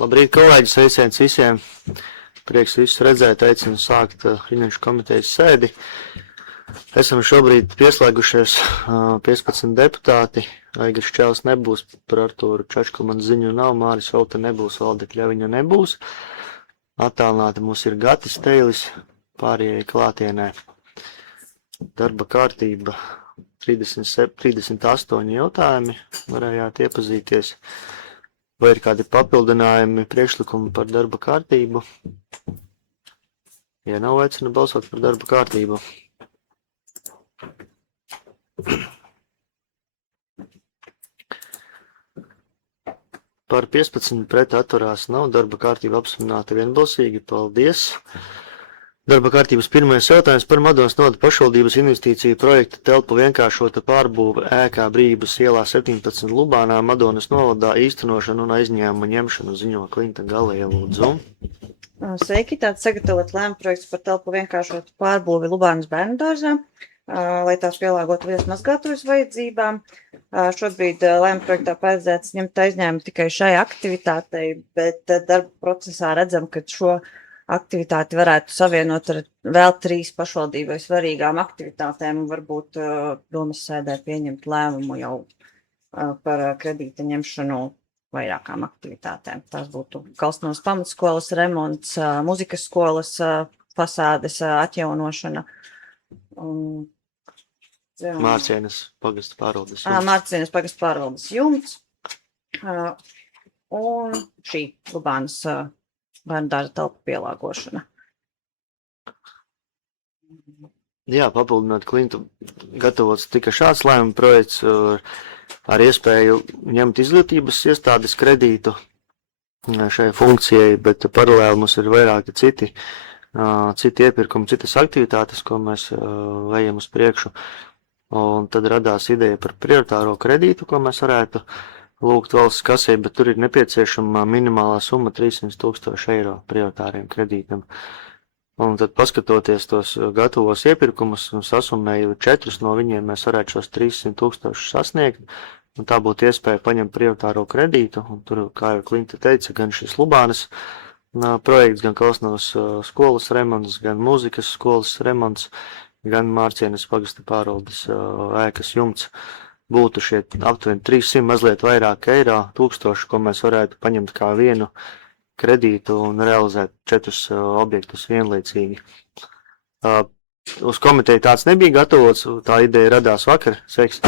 Labrīt, kolēģi, sveiciens visiem. Prieks visus redzēt, aicinu sākt finanšu komitejas sēdi. Esam šobrīd pieslēgušies 15 deputāti. Aigars Čēls nebūs, par Artūru Čačku man ziņu nav, Māris Volta nebūs, Valde Kļaviņa nebūs. Attālināti mums ir Gatis Teilis, pārējie klātienē. Darba kārtība 38 jautājumi, varējāt iepazīties. Vai ir kādi papildinājumi, priekšlikumi par darba kārtību? Ja nav, aicinu balsot par darba kārtību. Par 15 pret atturās nav, darba kārtība apstiprināta vienbalsīgi. Paldies! Darba kārtības pirmais jautājums par Madonas novada pašvaldības investīciju projekta telpu vienkāršota pārbūve ēkā Brīvības ielā 17 Lubānā Madonas novadā īstenošanu un aizņēmuma ņemšanu, ziņo Klinta Galēja, lūdzu. Sveiki, tāds sagatavot lēmumprojekts par telpu vienkāršotu pārbūvi Lubānas bērnu dārzā, lai tās pielāgotu vietas mazgātuves vajadzībām. Šobrīd lēmumprojektā paredzēts ņemt aizņēmumu tikai šai aktivitātei, bet darba procesā redzam, ka šo aktivitāti varētu savienot ar vēl 3 pašvaldībai svarīgām aktivitātēm un varbūt domas sēdē pieņemt lēmumu jau par kredīta ņemšanu vairākām aktivitātēm. Tās būtu Kalsnos pamatskolas remonts, muzikas skolas fasādes atjaunošana. Mārcienes pagasta pārvaldes jumts. Mārcienes pagasta pārvaldes jumts. Un šī Lubānas bērnu dārza telpu pielāgošana. Jā, papildinot Klintu, gatavots tika šāds lēmuma projekts ar iespēju ņemt izglītības iestādes kredītu šai funkcijai, bet paralēli mums ir vairāki citi iepirkumi, citas aktivitātes, ko mēs vejam uz priekšu. Un tad radās ideja par prioritāro kredītu, ko mēs varētu lūgt valsts kasē, bet tur ir nepieciešama minimālā summa 300 000 eiro prioritāriem kredītam. Un tad, paskatoties tos gatavos iepirkumus, sasummēju 4 no viņiem, mēs varētu šos 300 000 sasniegt, un tā būtu iespēja paņemt prioritāro kredītu, un tur, kā jau Klinta teica, gan šis Lubānas projekts, gan Kalsnos skolas remonts, gan mūzikas skolas remonts, gan Mārcienes pagasta pārvaldes ēkas jumts. Būtu šie aptuveni 300, mazliet vairāk eiro, 1000, ko mēs varētu paņemt kā vienu kredītu un realizēt 4 objektus vienlaicīgi. Uz komiteju tāds nebija gatavots, tā ideja radās vakar, sveiks.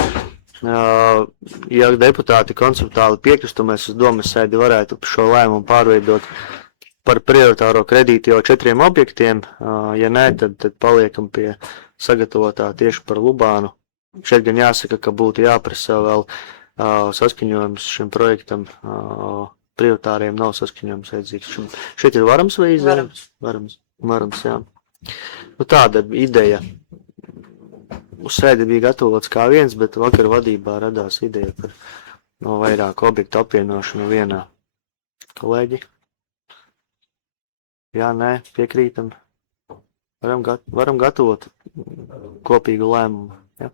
Ja deputāti konceptuāli piekristu, mēs uz domas sēdi varētu šo lēmumu pārveidot par prioritāro kredītu jau 4 objektiem. Ja nē, tad paliekam pie sagatavotā tieši par Lubānu. Šeit gan jāsaka, ka būtu jāprasa vēl saskaņojums šim projektam. Prioritāriem nav saskaņojums vajadzīgs. Šeit ir varams vai izvēlams? Varams, jā. Nu, tāda ideja. Uz sēdi bija gatavots kā viens, bet vakar vadībā radās ideja par vairāku objektu apvienošanu vienā. Kolēģi? Jā, nē, piekrītam. Varam gatavot kopīgu lēmumu. Ja.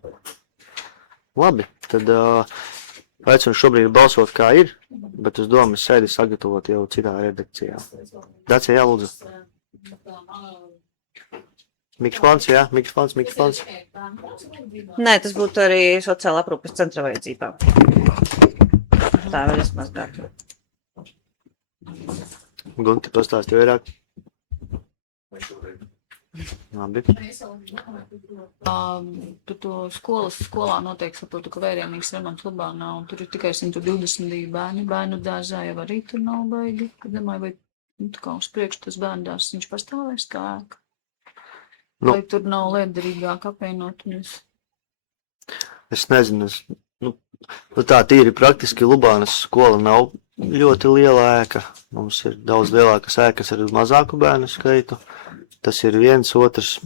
Labi, tad aicinu šobrīd balsot kā ir, bet uz domas sēdi sagatavot jau citā redakcijā. Dacia, jā, lūdzu. Mikrofons, jā, mikrofons. Nē, tas būtu arī sociāla aprūpes centra vajadzībām. Tā vēl mazgāt. Gunti, pastāsti vairāk. Labi. Par to skolā notiek, saprotu, ka vērienīgs remonts Lubānā, un tur ir tikai 122 bērnu dārzā, jau arī tur nav baigi. Domāju, vai kā uz priekšu tas bērnu dārzs, viņš pastāvēs kā ēka? Vai tur nav lietderīgāk apvienot? Es nezinu, tā tīri praktiski Lubānas skola nav ļoti liela ēka. Mums ir daudz lielākas ēkas ar mazāku bērnu skaitu. Tas ir viens, otrs.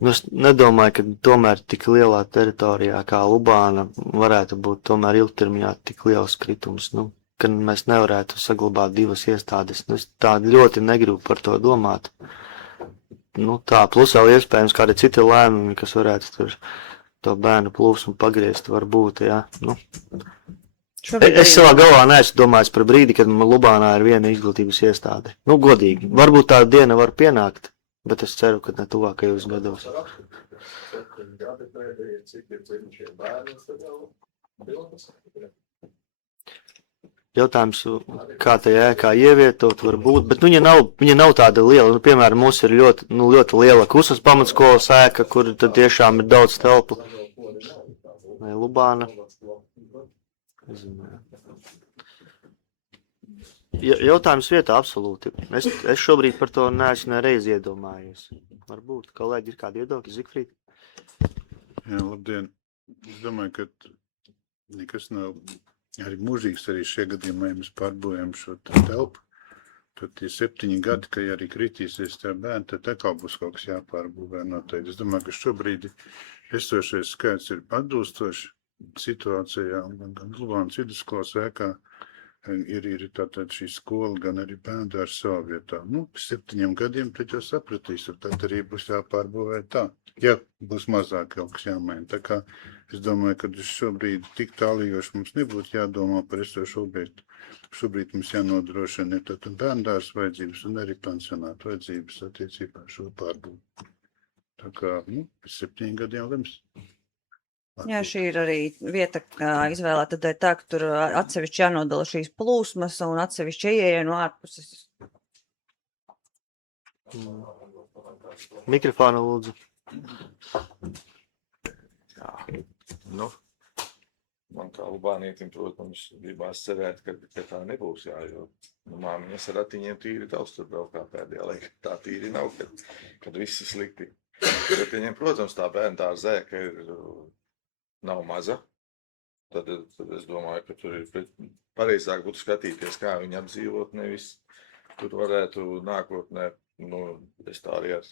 Es nedomāju, ka tomēr tik lielā teritorijā kā Lubāna varētu būt tomēr ilgtermiņā tik liels kritums, ka mēs nevarētu saglabāt 2 iestādes. Es tā ļoti negribu par to domāt. Tā, plus vēl iespējams kādi citi lēmumi, kas varētu tur to bērnu plūsmu pagriezt, varbūt, jā. Šobrīd Es arī savā nav. galvā neesmu domājis par brīdi, kad man Lubānā ir viena izglītības iestāde. Nu, godīgi. Varbūt tā diena var pienākt, bet es ceru, ka ne tuvākajos gados. Jautājums, kā tajā ēkā ievietot var būt, bet viņa nav tāda liela. Nu, piemēram, mums ir ļoti liela Kusas pamatskolas ēka, kur tad tiešām ir daudz telpu. Vai Lubāna. Jautājums vietā absolūti. Es šobrīd par to neesmu nereiz iedomājies. Varbūt, kolēģi, ir kādi viedokļi, Zigfrīd? Jā, labdien. Es domāju, ka nekas nav arī mūžīgs arī šie gadījumā, ja mēs pārbūvējam šo telpu. Tad tie 7 gadi, ka ja arī kritīsies tie bērni, tad atkal būs kaut kas jāpārbūvē noteikti. Es domāju, ka šobrīd esošais skaits ir atbilstoši situācijā, gan Lubānas vidusskolas ēkā ir tātad šī skola, gan arī bērni ar savā vietā. Nu, 7 gadiem tad jau sapratīs, un tad arī būs jāpārbūvē tā. Ja būs mazāk kaut kas jāmaina. Tā kā es domāju, ka šobrīd tik tālījoši mums nebūtu jādomā par esošo objektu. Šobrīd mums jānodrošina tātad bērndārs vajadzības un arī pensionātu vajadzības attiecībā šo pārbūvi. Tā kā, 7 gadiem lems. Jā, šī ir arī vieta, kā izvēlēta dēļ tā, ka tur atsevišķi jānodala šīs plūsmas un atsevišķi ieeja no ārpuses. Mikrofonu lūdzu. Jā, man kā Lubānietim, protams, gribās cerēt, ka tā nebūs, jā, jo māmiņas ar ratiņiem tīri daudz tur braukā pēdējā laikā. Tā tīri nav, kad viss ir slikti. Bet viņiem, protams, tā bērndārza ēka nav maza. Tad es domāju, ka tur ir pareizāk būtu skatīties, kā viņi apdzīvot, nevis tur varētu nākotnē, es tā arī ar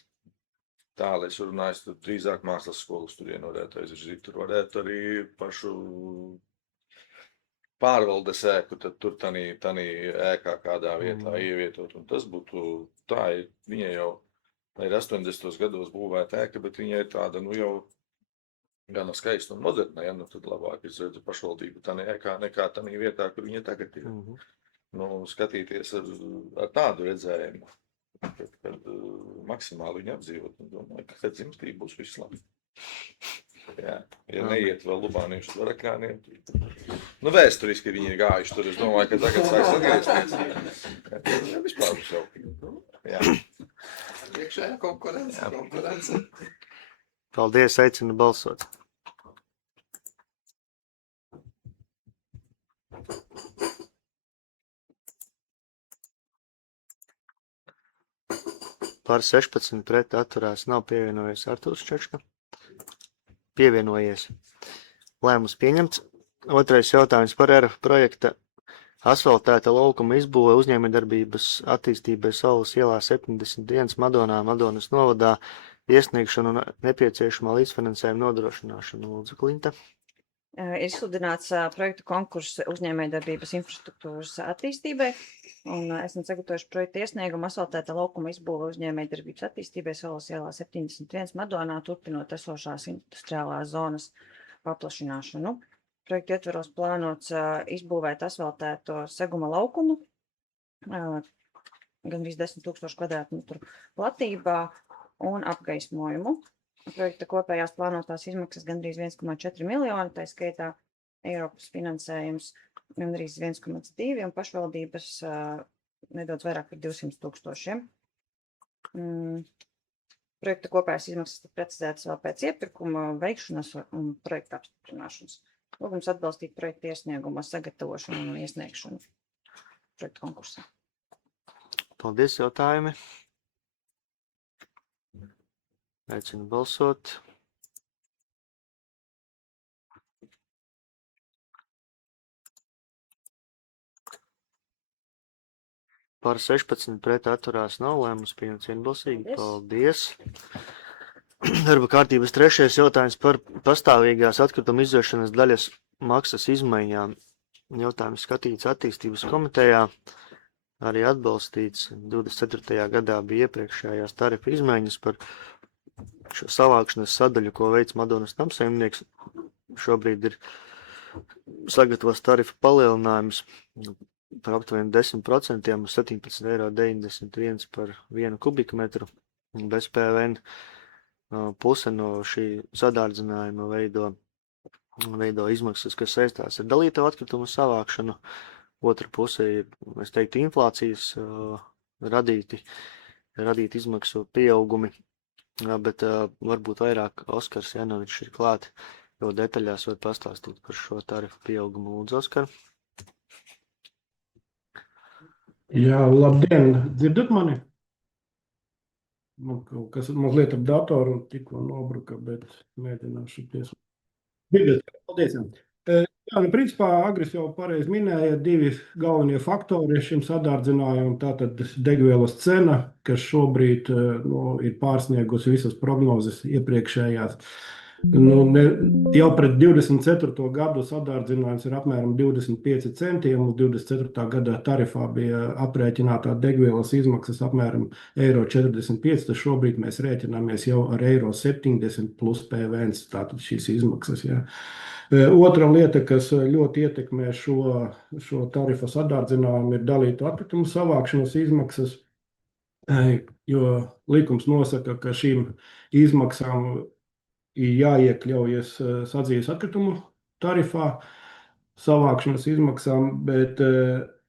tālu es runāju, tur drīzāk mākslas skolas turien varētu aizvirzīt. Tur varētu arī pašu pārvaldes ēku, tad tur tanī ēkā kādā vietā ievietot. Un tas būtu tā, viņa jau ir 80. gados būvēta ēka, bet viņa ir tāda, jau gana skaista un moderna, ja, tad labāk izredzu pašvaldību tanī ēkā nekā tanī vietā, kur viņa tagad ir. Skatīties ar tādu redzējumu, kad maksimāli viņa apdzīvot, un domāju, ka dzimstība būs viss labi. Jā, ja neiet vēl lubāniešu varakļāniem, vēsturiski viņi ir gājuši tur, es domāju, ka tagad sāks atgriezties. Jā, vispār būs jauki. Jā. Iekšējā konkurence. Paldies, aicinu balsot. Par 16 pret atturās nav pievienojies Artūrs Čečka. Pievienojies. Lēmums pieņemts. Otrais jautājums par RF projekta asfaltēta laukuma izbūve uzņēmējdarbības attīstībai Saules ielā 71 Madonas novadā iesniegšanu un nepieciešamā līdzfinansējuma nodrošināšanu. Lūdzu, Klinta. Ir izsludināts projektu konkurss uzņēmējdarbības infrastruktūras attīstībai, un esam sagatavojuši projektu iesniegumu asfaltēta laukuma izbūve uzņēmējdarbības attīstībai Saules ielā 71 Madonā, turpinot esošās industriālās zonas paplašināšanu. Projektu ietveros plānots izbūvēt asfaltēto seguma laukumu, gandrīz 10 000 kvadrātmetru platībā un apgaismojumu. Projekta kopējās plānotās izmaksas gandrīz 1,4 miljoni, tā skaitā Eiropas finansējums gandrīz 1,2 un pašvaldības nedaudz vairāk par 200 000. Projekta kopējās izmaksas tika precizētas vēl pēc iepirkuma veikšanas un projekta apstiprināšanas. Lūgums atbalstīt projekta iesnieguma sagatavošanu un iesniegšanu projekta konkursā. Paldies, jautājumi. Aicinu balsot. Par 16 pret atturās nav, lēmums pieņemts vienbalsīgi. Paldies. Darba kārtības trešais jautājums par pastāvīgās atkrituma izzvešanas daļas maksas izmaiņām. Jautājums skatīts attīstības komitejā, arī atbalstīts. 24. gadā bija iepriekšējās tarifa izmaiņas par šo savākšanas sadaļu, ko veic Madonas namsaimnieks. Šobrīd ir sagatavos tarifu palielinājumus par aptuveni 10% uz 17,91 € par 1 kubikmetru. Bez PVN puse no šī sadārdzinājuma veido izmaksas, kas saistās ar dalīto atkritumu savākšanu. Otra puse ir, es teiktu, inflācijas radīti izmaksu pieaugumi, bet varbūt vairāk Oskars Janovičs ir klāt, jo detaļās var pastāstīt par šo tarifu pieaugumu. Lūdzu, Oskar. Jā, labdien, dzirdat mani? Man kaut kas mazliet ap datoru tikko nobruka, bet mēģināšu tiesmu. Paldies. Jā, principā Agris jau pareizi minēja, divi galvenie faktori šim sadārdzinājumam, tātad degvielas cena, kas šobrīd ir pārsniegusi visas prognozes iepriekšējās. Jau pret 24. gadu sadārdzinājums ir apmēram 25 centi, un uz 24. gada tarifā bija aprēķinātā degvielas izmaksas apmēram €45, tad šobrīd mēs rēķināmies jau ar €70 plus PVN, tātad šīs izmaksas. Jā. Otra lieta, kas ļoti ietekmē šo tarifa sadārdzinājumu, ir dalītu atkritumu savākšanas izmaksas, jo likums nosaka, ka šīm izmaksām ir jāiekļaujas sadzīves atkritumu tarifā savākšanas izmaksām, bet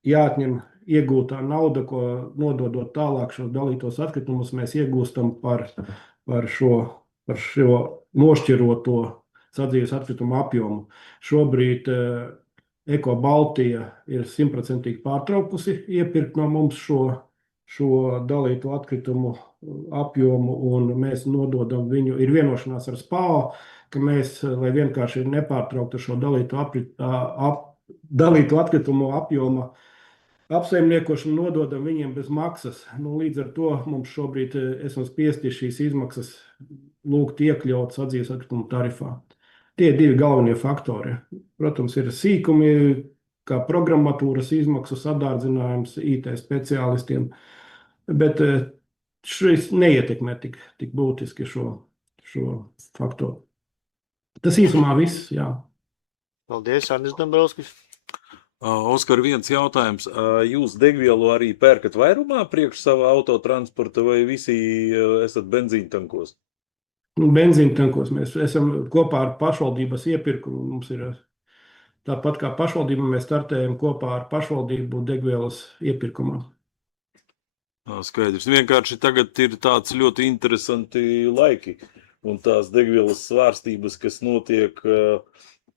jāatņem iegūtā nauda, ko nododot tālāk šos dalītos atkritumus, mēs iegūstam par šo nošķiroto sadzīves atkritumu apjomu. Šobrīd Eko Baltija ir 100% pārtraukusi iepirkt no mums šo dalīto atkritumu apjomu, un mēs nododam viņu, ir vienošanās ar SPAO, ka mēs, lai vienkārši nepārtrauktu šo dalīto atkritumu apjoma apsaimniekošanu, nododam viņiem bez maksas. Līdz ar to mums šobrīd esam spiesti šīs izmaksas lūgt iekļaut sadzīves atkritumu tarifā. Tie divi galvenie faktori. Protams, ir sīkumi, kā programmatūras izmaksu sadārdzinājums IT speciālistiem, bet šis neietekmē tik būtiski šo faktoru. Tas īsumā viss, jā. Paldies, Andris Dombrovskis. Oskar, viens jautājums. Jūs degvielu arī pērkat vairumā priekš sava autotransporta vai visi esat benzīntankos? Benzīntankos mēs esam kopā ar pašvaldības iepirkumu. Mums ir tāpat kā pašvaldība, mēs startējam kopā ar pašvaldību degvielas iepirkumā. Skaidrs. Vienkārši tagad ir tāds ļoti interesanti laiki, un tās degvielas svārstības, kas notiek,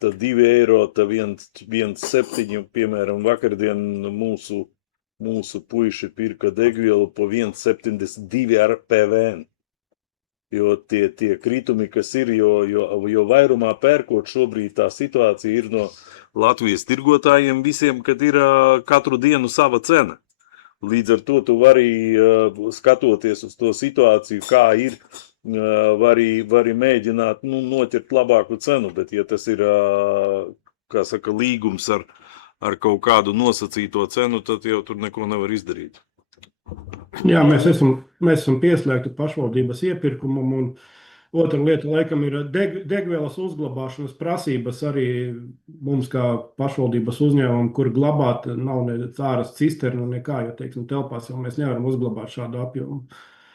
tad 2 eiro, tad 1,7, piemēram, vakardien mūsu puiši pirka degvielu po 1,72 ar PVN. Jo tie kritumi, kas ir, jo vairumā pērkot šobrīd tā situācija ir no Latvijas tirgotājiem visiem, kad ir katru dienu sava cena. Līdz ar to tu vari, skatoties uz to situāciju, kā ir, vari mēģināt noķert labāku cenu, bet ja tas ir, kā saka, līgums ar kaut kādu nosacīto cenu, tad jau tur neko nevar izdarīt. Jā, mēs esam pieslēgti pašvaldības iepirkumam, un otra lieta laikam ir degvielas uzglabāšanas prasības arī mums kā pašvaldības uzņēmumam, kur glabāt nav ne cāras cisterna nekā, jo, teiksim, telpās jau mēs nevaram uzglabāt šādu apjomu.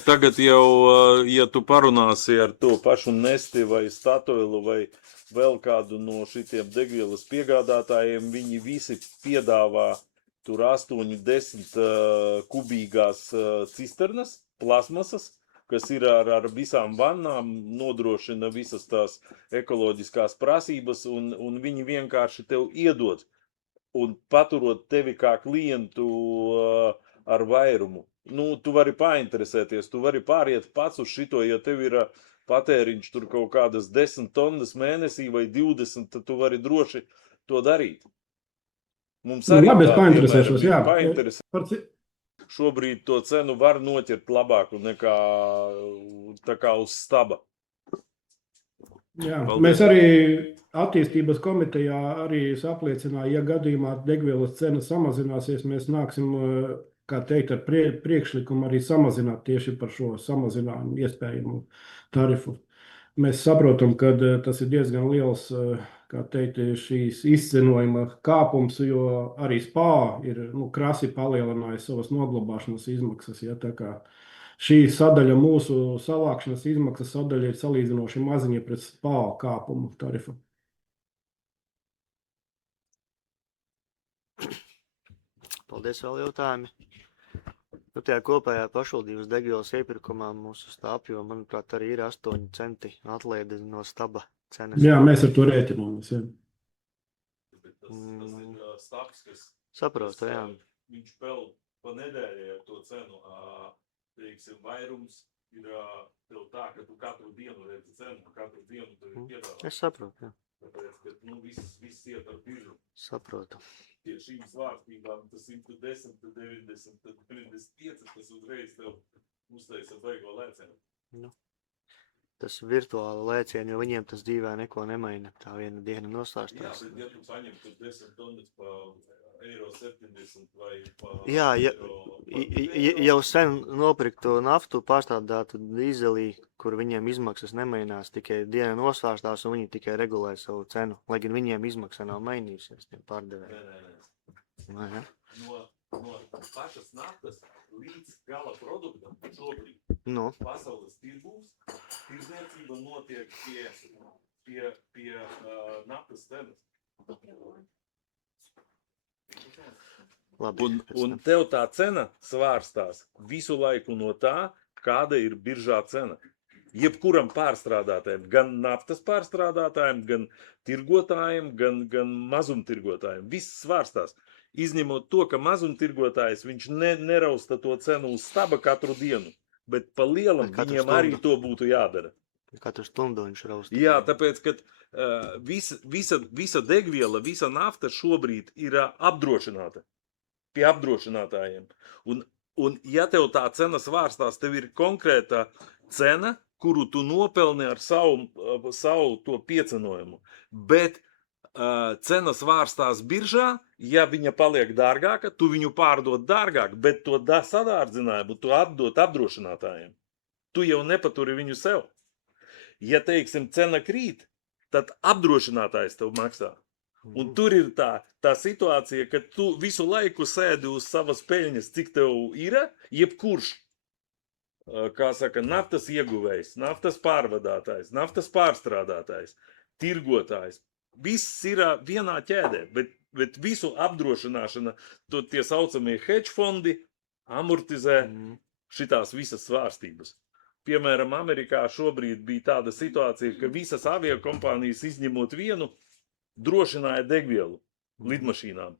Tagad jau, ja tu parunāsi ar to pašu Nesti vai Statoilu vai vēl kādu no šitiem degvielas piegādātājiem, viņi visi piedāvā tur 8-10 kubīgās cisternas, plasmasas, kas ir ar visām vannām, nodrošina visas tās ekoloģiskās prasības, un viņi vienkārši tev iedod, un paturot tevi kā klientu ar vairumu. Tu vari painteresēties, tu vari pāriet pats uz šito, ja tev ir patēriņš tur kaut kādas 10 tonnas mēnesī vai 20, tad tu vari droši to darīt. Mums arī labi, es painteresēšos, jā. Šobrīd to cenu var noķert labāku nekā tā kā uz staba. Jā, mēs arī attīstības komitejā arī apliecināja, ja gadījumā degvielas cena samazināsies, mēs nāksim, kā teikt, ar priekšlikumu arī samazināt tieši par šo samazinājumu iespējamu tarifu. Mēs saprotam, ka tas ir diezgan liels kā teikt, šīs izcenojuma kāpums, jo arī SPA ir krasi palielinājusi savas noglabāšanas izmaksas. Ja, tā kā šī sadaļa, mūsu savākšanas izmaksas sadaļa ir salīdzinoši maziņa pret SPA kāpumu tarifu. Paldies, vēl jautājumi. Nu, tajā kopējā pašvaldības degvielas iepirkumā mūsu tā apjoma, manuprāt, arī ir 8 centi atlaide no staba cenas. Jā, mēs ar to rēķināmies. Jā. Bet tas ir stabs, kas Saprotu, jā. viņš peld pa nedēļai ar to cenu. Teiksim, vairums ir tev tā, ka tu katru dienu redzi cenu, katru dienu tev ir piedāvāt. Es saprotu, jā. Tāpēc, ka viss iet ar biržu. Saprotu. Pie šīm svārstībām tas 110, 90, 95, tas uzreiz tev uztaisa baigo lēcienu. Tas virtuāli lēcieni, jo viņiem tas dzīvē neko nemaina. Tā viena diena Jā, noslēgstās. bet ja tu saņem tur 10 tonnas pa €1,70 vai pa Jā, jau sen nopirktu naftu pārstrādātu dīzelī, kur viņiem izmaksas nemainās, tikai diena noslēgstās un viņi tikai regulē savu cenu, lai gan viņiem izmaksa nav mainījusies tiem pārdevējiem. Nē. No pašas naftas līdz gala produktam šobrīd Nu, pasaules tirgūs tirdzniecība notiek pie naftas cenas. labi. Un tev tā cena svārstās visu laiku no tā, kāda ir biržā cena. Jebkuram pārstrādātājiem, gan naftas pārstrādātājiem, gan tirgotājiem, gan mazumtirgotājiem. Viss svārstās. Izņemot to, ka mazumtirgotājs viņš nerausta to cenu uz staba katru dienu, bet pa lielam Bet katru viņiem arī stundu. to būtu jādara. Katru stundu viņš rausta. Jā, tāpēc, ka visa degviela, visa nafta šobrīd ir apdrošināta pie apdrošinātājiem. Un ja tev tā cena svārstās, tev ir konkrēta cena, kuru tu nopelni ar savu to piecenojumu. Bet cena svārstās biržā, ja viņa paliek dārgāka, tu viņu pārdod dārgāk, bet to sadārdzinājumu tu atdod apdrošinātājiem. Tu jau nepaturi viņu sev. Ja, teiksim, cena krīt, tad apdrošinātājs tev maksā. Un tur ir tā situācija, ka tu visu laiku sēdi uz savas peļņas, cik tev ir, jebkurš, kā saka, naftas ieguvējs, naftas pārvadātājs, naftas pārstrādātājs, tirgotājs. Viss ir vienā ķēdē, bet visu apdrošināšana, tie saucamie hedge fondi amortizē šitās visas svārstības. Piemēram, Amerikā šobrīd bija tāda situācija, ka visas aviokompānijas izņemot vienu drošināja degvielu lidmašīnām.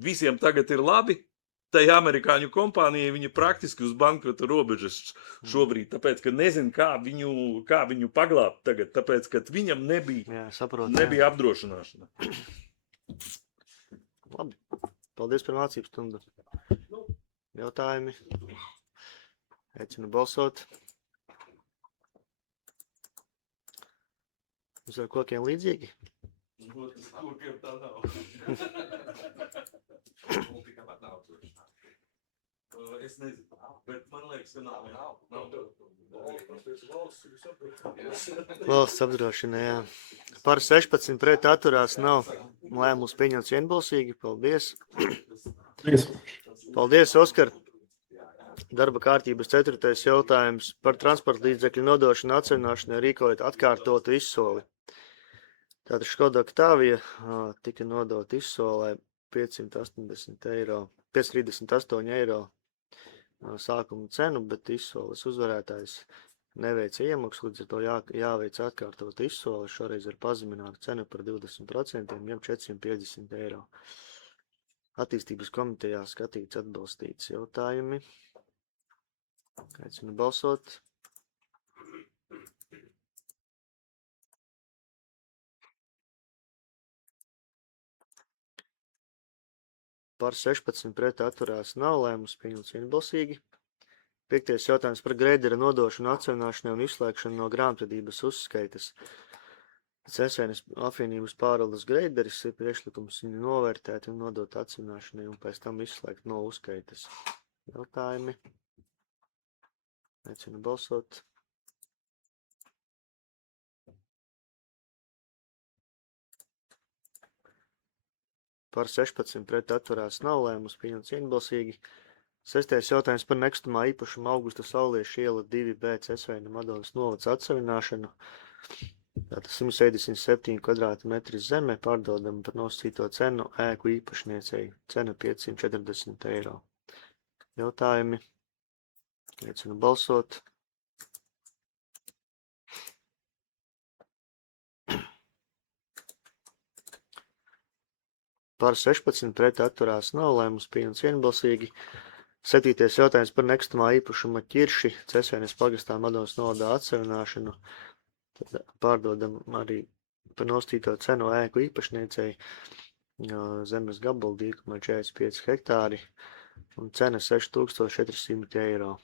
Visiem tagad ir labi, tai amerikāņu kompānijai viņi praktiski uz bankrota robežas šobrīd, tāpēc, ka nezin, kā viņu paglābt tagad, tāpēc, ka viņam nebija apdrošināšana. Labi, paldies par mācību stundu. Jautājumi? Aicinu balsot. Uz ar kokiem līdzīgi? Tas kokiem tā nav. Es nezinu, bet man liekas, ka nav. Valsts apdrošina, jā. Par 16 pret atturās nav lēmums pieņemts vienbalsīgi. Paldies. Paldies, Oskar. Darba kārtības 4. jautājums par transporta līdzekļu nodošanu atsevišķināšanai rīkojot atkārtotu izsoli. Tātad Škoda Octavia tika nodota izsolē 538 eiro sākuma cenu, bet izsoles uzvarētājs neveica iemaksu, līdz ar to jāveic atkārtot izsoli, šoreiz ar pazeminātu cenu par 20%, jeb 450 eiro. Attīstības komitejā skatīts atbalstīts jautājumi. Aicinu balsot. Par 16 pret atturās nav lēmums pieņemts vienbalsīgi. 5. jautājums par greidera nodošanu atsevišķināšanai un izslēgšanu no grāmatvedības uzskaites. Cesēnes apvienības pārvaldes greideris ir priekšlikums viņu novērtēt un nodot atsevišķināšanai un pēc tam izslēgt no uzskaites. Jautājumi. Aicinu balsot. Par 16 pret atturās nav, lēmums pieņemts vienbalsīgi. 6. jautājums par nekustamā īpašuma Augusta Saulieša iela 2B Cesveina Madonas novads atsavināšanu. Tātad 177 kvadrātmetri zeme pārdodama par nosacīto cenu ēku īpašniecei. Cena 540 eiro. Jautājumi. Aicinu balsot. Par 16 pret atturās nav, lēmums pieņemts vienbalsīgi. 7. jautājums par nekustamā īpašuma ķirši Cesveinas pagastā Madonas novadā atsavināšanu. Tad pārdodam arī par nosacīto cenu ēku īpašniecei. Zemes gabalu 2,45 hektāri un cena 6400 eiro.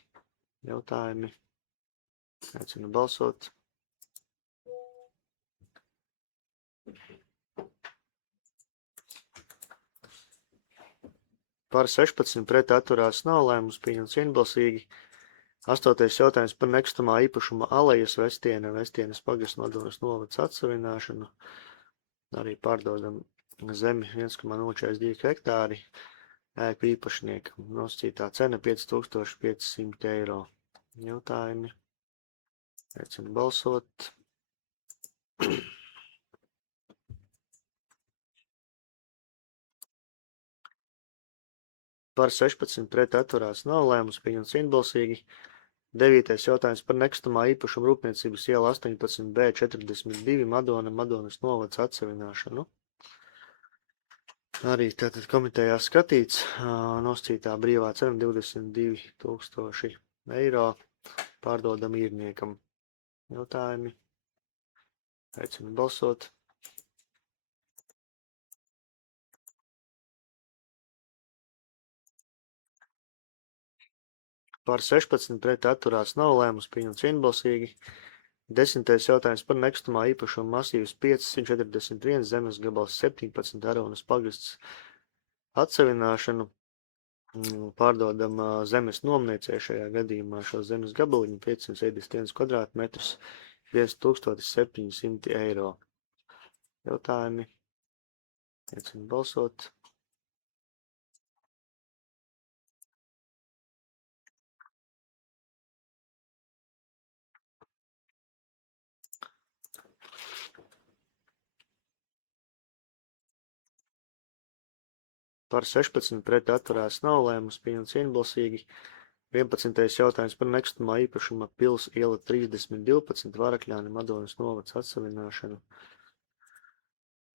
Jautājumi. Aicinu balsot. Par 16 pret atturās nav, lēmums pieņemts vienbalsīgi. 8. jautājums par nekustamā īpašuma Alejas Vestienes pagasta Madonas novads atsavināšanu. Arī pārdodam zemi 1,042 hektāri ēku īpašniekam. Nosacītā cena 5500 eiro. Jautājumi. Aicinu balsot. Par 16 pret atturās nav, lēmums pieņemts vienbalsīgi. 9. jautājums par nekustamā īpašuma rūpniecības iela 18B 42 Madonas novads atsavināšanu. Arī tātad komitejā skatīts, nosacītā brīvā cena 22 000 eiro, pārdodam īrniekam. Jautājumi. Aicinu balsot. Par 16 pret atturās nav, lēmums pieņemts vienbalsīgi. 10. jautājums par nekustamā īpašuma masīvs 541 zemes gabals 17 Aronas pagasts atsavināšanu. Pārdodam zemes nomniecei šajā gadījumā šo zemes gabaliņu 571 kvadrātmetrus 1700 eiro. Jautājumi. Aicinu balsot. Par 16 pret atturās nav, lēmums pieņemts vienbalsīgi. 11. jautājums par nekustamā īpašuma Pils iela 3012 Varakļāni Madonas novads atsavināšanu.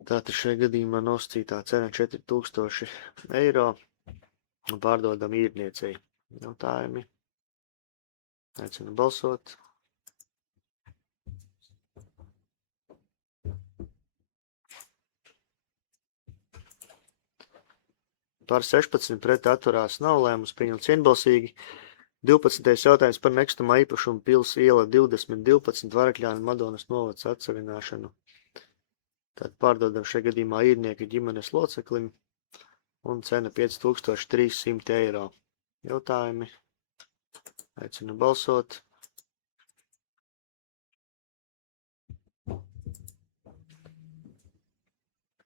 Tātad šajā gadījumā nosacītā cena 4000 eiro un pārdodam īrniecei. Jautājumi. Aicinu balsot. Par 16 pret atturās nav, lēmums pieņemts vienbalsīgi. 12. jautājums par nekustamā īpašuma Pils iela 2012 Varakļāni Madonas novads atsavināšanu. Tad pārdodam šajā gadījumā īrnieka ģimenes loceklim un cena 5300 eiro. Jautājumi. Aicinu balsot.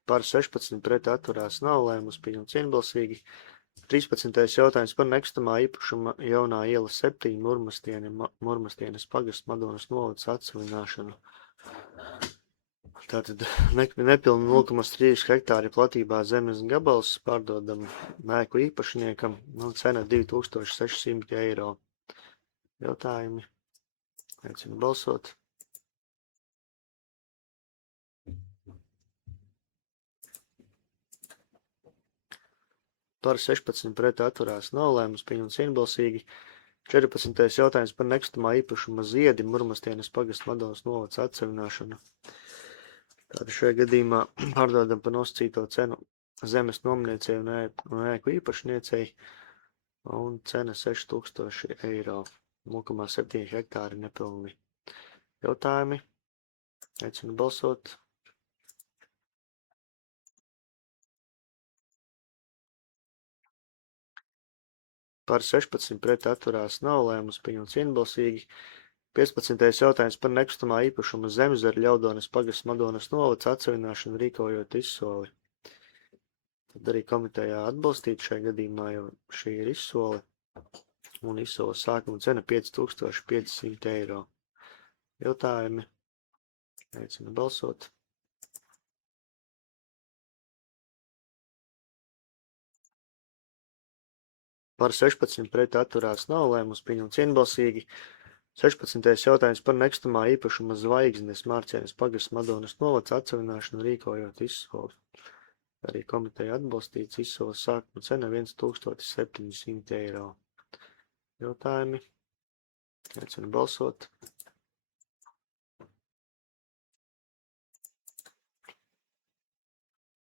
Par 16 pret atturās nav, lēmums pieņemts vienbalsīgi. 13. jautājums par nekustamā īpašuma Jaunā iela 7 Murmastienes pagasta Madonas novads atsavināšanu. Tātad nepilni 0,3 hektāri platībā zemes gabals pārdodam ēku īpašniekam un cena 2600 eiro. Jautājumi. Aicinu balsot. Par 16 pret atturās nav, lēmums pieņemts vienbalsīgi. 14. jautājums par nekustamā īpašuma Ziedi Murmastienes pagasta Madonas novads atsavināšanu. Tātad šajā gadījumā pārdodam par nosacīto cenu zemes nomniecei un ēku īpašniecei un cena 6000 eiro. 0,7 hektāri nepilni. Jautājumi. Aicinu balsot. Par 16 pret atturās nav, lēmums pieņemts vienbalsīgi. 15. jautājums par nekustamā īpašuma Zemzara Ļaudonas pagasta Madonas novads atsavināšanu rīkojot izsoli. Tad arī komitejā atbalstīt šajā gadījumā, jo šī ir izsole. Un izsoles sākuma cena 5500 eiro. Jautājumi? Aicinu balsot. Par 16 pret atturās nav, lēmums pieņemts vienbalsīgi. 16. jautājums par nekustamā īpašuma zvaigznes Mārcienes pagasts Madonas novads atsevināšanu rīkojot izsoli. Arī komiteja atbalstīts izsoles sākuma cena 1700 eiro. Jautājumi? Aicinu balsot.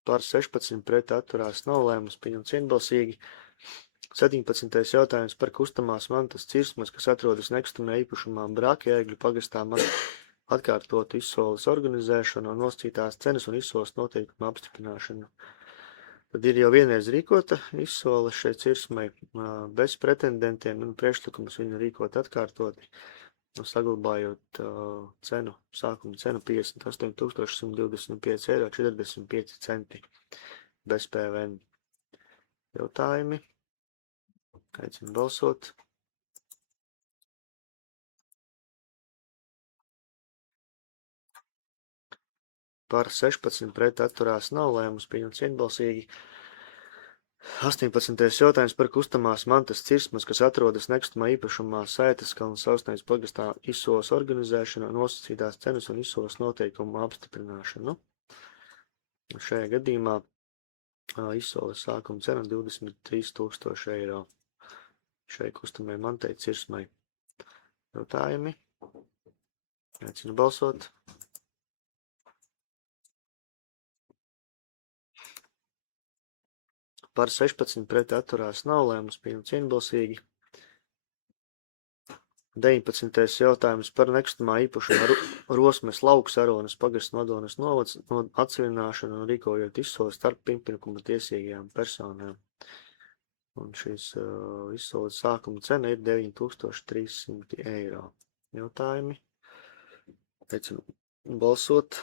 Par 16 pret atturās nav, lēmums pieņemts vienbalsīgi. 17. jautājums par kustamās mantas cirsmas, kas atrodas nekustamā īpašumā Brākjēgļu pagastā atkārtot izsoles organizēšanu, nosacītās cenas un izsoles noteikumu apstiprināšanu. Tad ir jau vienreiz rīkota izsole šai cirsmai bez pretendentiem un priekšlikumus viņu rīkot atkārtoti, saglabājot cenu, sākuma cenu 58 125 eiro 45 centi bez PVN. Jautājumi? Aicinu balsot. Par 16 pret atturās nav, lēmums pieņemts vienbalsīgi. 18. jautājums par kustamās mantas cirsmas, kas atrodas nekustamā īpašumā Sētaskalna Sausnējas pagastā izsoles organizēšanu, nosacītās cenas un izsoles noteikumu apstiprināšanu. Šajā gadījumā izsoles sākuma cena 23 000 eiro. Šai kustamai mantai cirsmai. Jautājumi? Aicinu balsot. Par 16 pret atturās nav, lēmums pieņemts vienbalsīgi. 19. jautājums par nekustamā īpašuma Rosmes lauks Aronas pagasts Madonas novads atsevināšanu un rīkojot izsoles starp pirmpienākuma tiesīgajām personām. Un šīs izsoles sākuma cena ir 9300 eiro. Jautājumi? Aicinu balsot.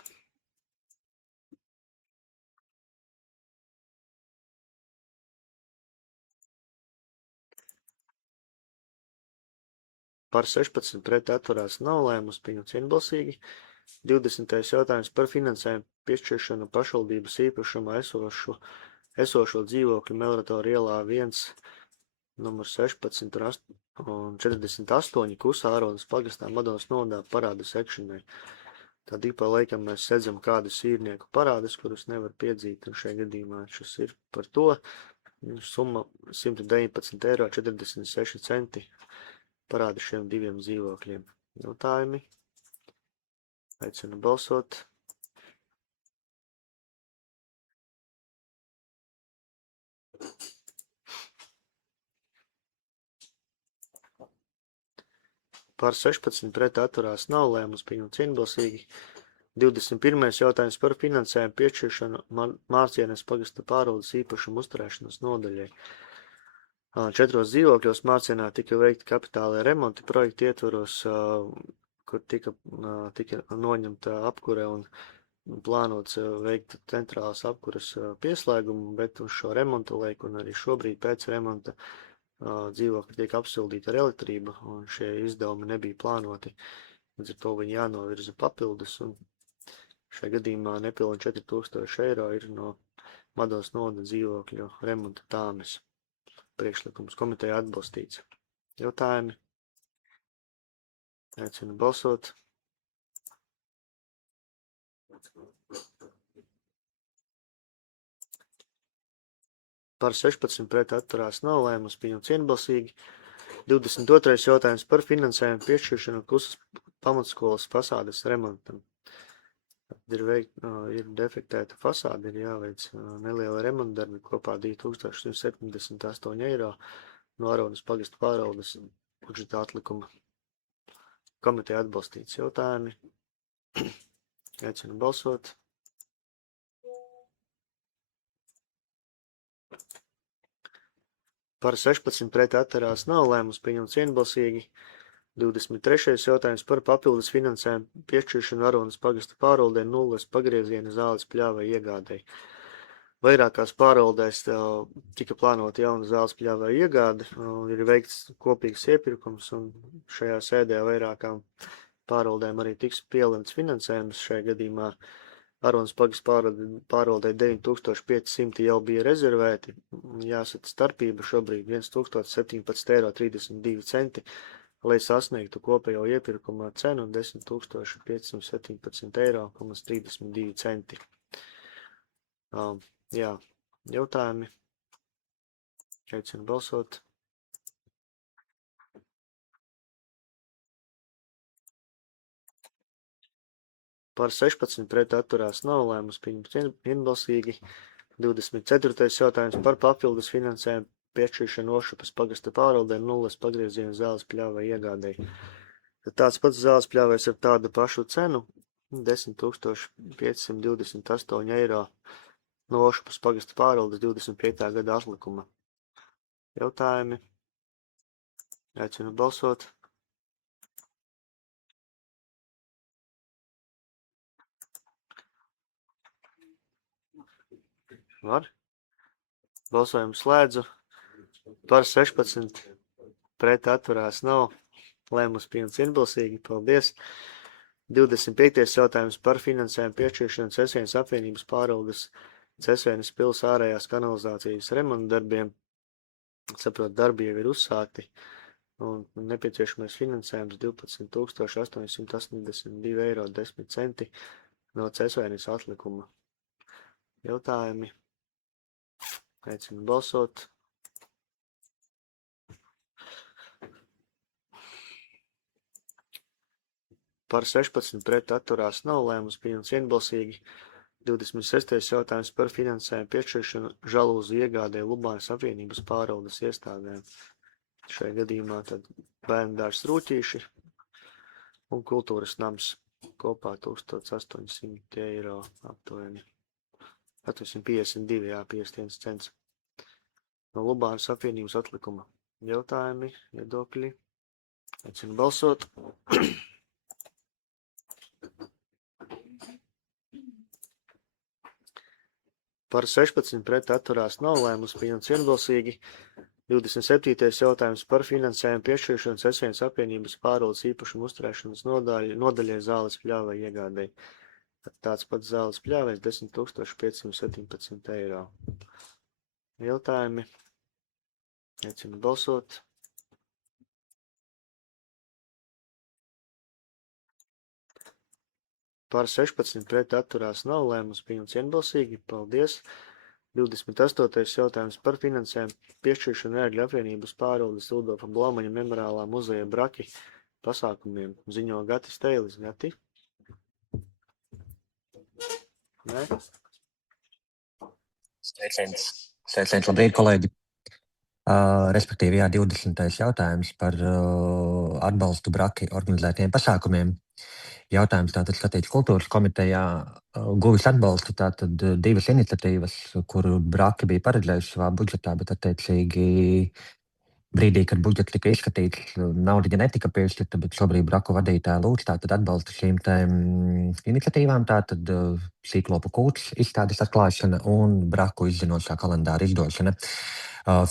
Par 16 pret atturās nav, lēmums pieņemts vienbalsīgi. 20. jautājums par finansējumu piešķiršanu pašvaldības īpašumā esošo dzīvokļu Melratora ielā 1, numur 16 un 48, Kusa Āronas pagastā Madonas novadā parādu sekšanai. Tad ik pa laikam mēs sedzam kādus īrnieku parādus, kurus nevar piedzīt, un šajā gadījumā šis ir par to. Summa 119 eiro 46 centi parāda šiem diviem dzīvokļiem. Jautājumi? Aicinu balsot. Par 16 pret atturās nav, lēmums pieņemts vienbalsīgi. 21. jautājums par finansējumu piešķiršanu Mārcienes pagasta pārvaldes īpašumu uzturēšanas nodaļai. 4 dzīvokļos Mārcienā tika veikti kapitālai remonti projekti ietvaros, kur tika noņemta apkure un plānots veikt centrālas apkuras pieslēgumu, bet uz šo remontu laiku un arī šobrīd pēc remonta dzīvokļi tiek apsildīti ar elektrību, un šie izdevumi nebija plānoti. Līdz ar to viņi jānovirza papildus, un šajā gadījumā nepilni 4000 eiro ir no Madonas novada dzīvokļu remonta tāmes. Priekšlikums komiteja atbalstīts. Jautājumi? Aicinu balsot. Par 16 pret atturās nav, lēmums pieņemts vienbalsīgi. 22. jautājums par finansējumu piešķiršanu Kusas pamatskolas fasādes remontam. Ir defektēta fasāde, ir jāveic neliela remontdarbi, kopā 2178 eiro no Aronas pagasta pārvaldes budžeta atlikuma. Komiteja atbalstīts. Jautājumi. Aicinu balsot. Par 16 pret atturās nav, lēmums pieņemts vienbalsīgi. 23. jautājums par papildus finansējumu piešķiršanu Aronas pagasta pārvaldē nulles pagrieziena zāles pļāvai iegādēji. Vairākās pārvaldēs tika plānota jauna zāles pļāvēja iegāde, ir veikts kopīgs iepirkums, un šajā sēdē vairākām pārvaldēm arī tiks pielemts finansējums. Šajā gadījumā Aronas pagasta pārvaldē 9500 jau bija rezervēti. Jāsaka starpība šobrīd 1017,32 eiro, lai sasniegtu kopējo iepirkuma cenu 10,517,32 eiro. Jā, jautājumi. Aicinu balsot. Par 16 pret atturās nav, lēmums pieņemts vienbalsīgi. 24. jautājums par papildus finansējumu piešķiršanu Ošupas pagasta pārvaldē nulles pagrieziena zāles pļāvēja iegādēji. Tad tāds pats zāles pļāvējs ar tādu pašu cenu 10,528 eiro. No Ošupas pagasta pārvaldes 25. gada atlikuma. Jautājumi. Aicinu balsot. Var? Balsojumu slēdzu. Par 16 pret atturās nav. Lēmums pieņemts vienbalsīgi. Paldies. 25. jautājums par finansējumu piešķiršanu Cesvienas apvienības pārvaldes Cesvienas pils ārējās kanalizācijas remonta darbiem. Saprot, darbi jau ir uzsākti, un nepieciešamais finansējums 12,882,10 eiro no Cesvienas atlikuma. Jautājumi. Aicinu balsot. Par 16 pret atturās nav, lēmums pieņemts vienbalsīgi. 26. jautājums par finansējumu piešķiršanu žalūzu iegādē Lubānas apvienības pārvaldes iestādēm. Šajā gadījumā tad Bērndārs Rūķīši un kultūras nams kopā 1800 eiro aptuveni. 852, jā, 51 cents. No Lubānas apvienības atlikuma. Jautājumi, viedokļi. Aicinu balsot. Par 16 pret atturās nav, lēmums pieņemts vienbalsīgi. 27. jautājums par finansējumu piešķiršanu Cesvienas apvienības pārvaldes īpašumu uzturēšanas nodaļai zāles pļāvēja iegādēji. Tāds pats zāles pļāvējs 10,517 eiro. Jautājumi. Aicinu balsot. Par 16 pret atturās nav, lēmums pieņemts vienbalsīgi. Paldies. 28. jautājums par finansējumu piešķiršanu ērgļu apvienības pārvaldes Rudolfa Blaumaņa memoriālā muzeja Braki pasākumiem. Ziņo Gatis Teilis. Gati? Nē? Sveiciens, labrīt, kolēģi. Respektīvi, jā, 20. jautājums par atbalstu Braki organizētiem pasākumiem. Jautājums tātad skatīts kultūras komitejā, guvis atbalstu tātad divas iniciatīvas, kuru Braki bija paredzējuši savā budžetā, bet attiecīgi brīdī, kad budžets tika izskatīts, naudiņa netika piešķirta, bet šobrīd Braku vadītāja lūdz tātad atbalstu šīm iniciatīvām, tātad sīklopu kūts izstādes atklāšana un Braku izzinošā kalendāra izdošana.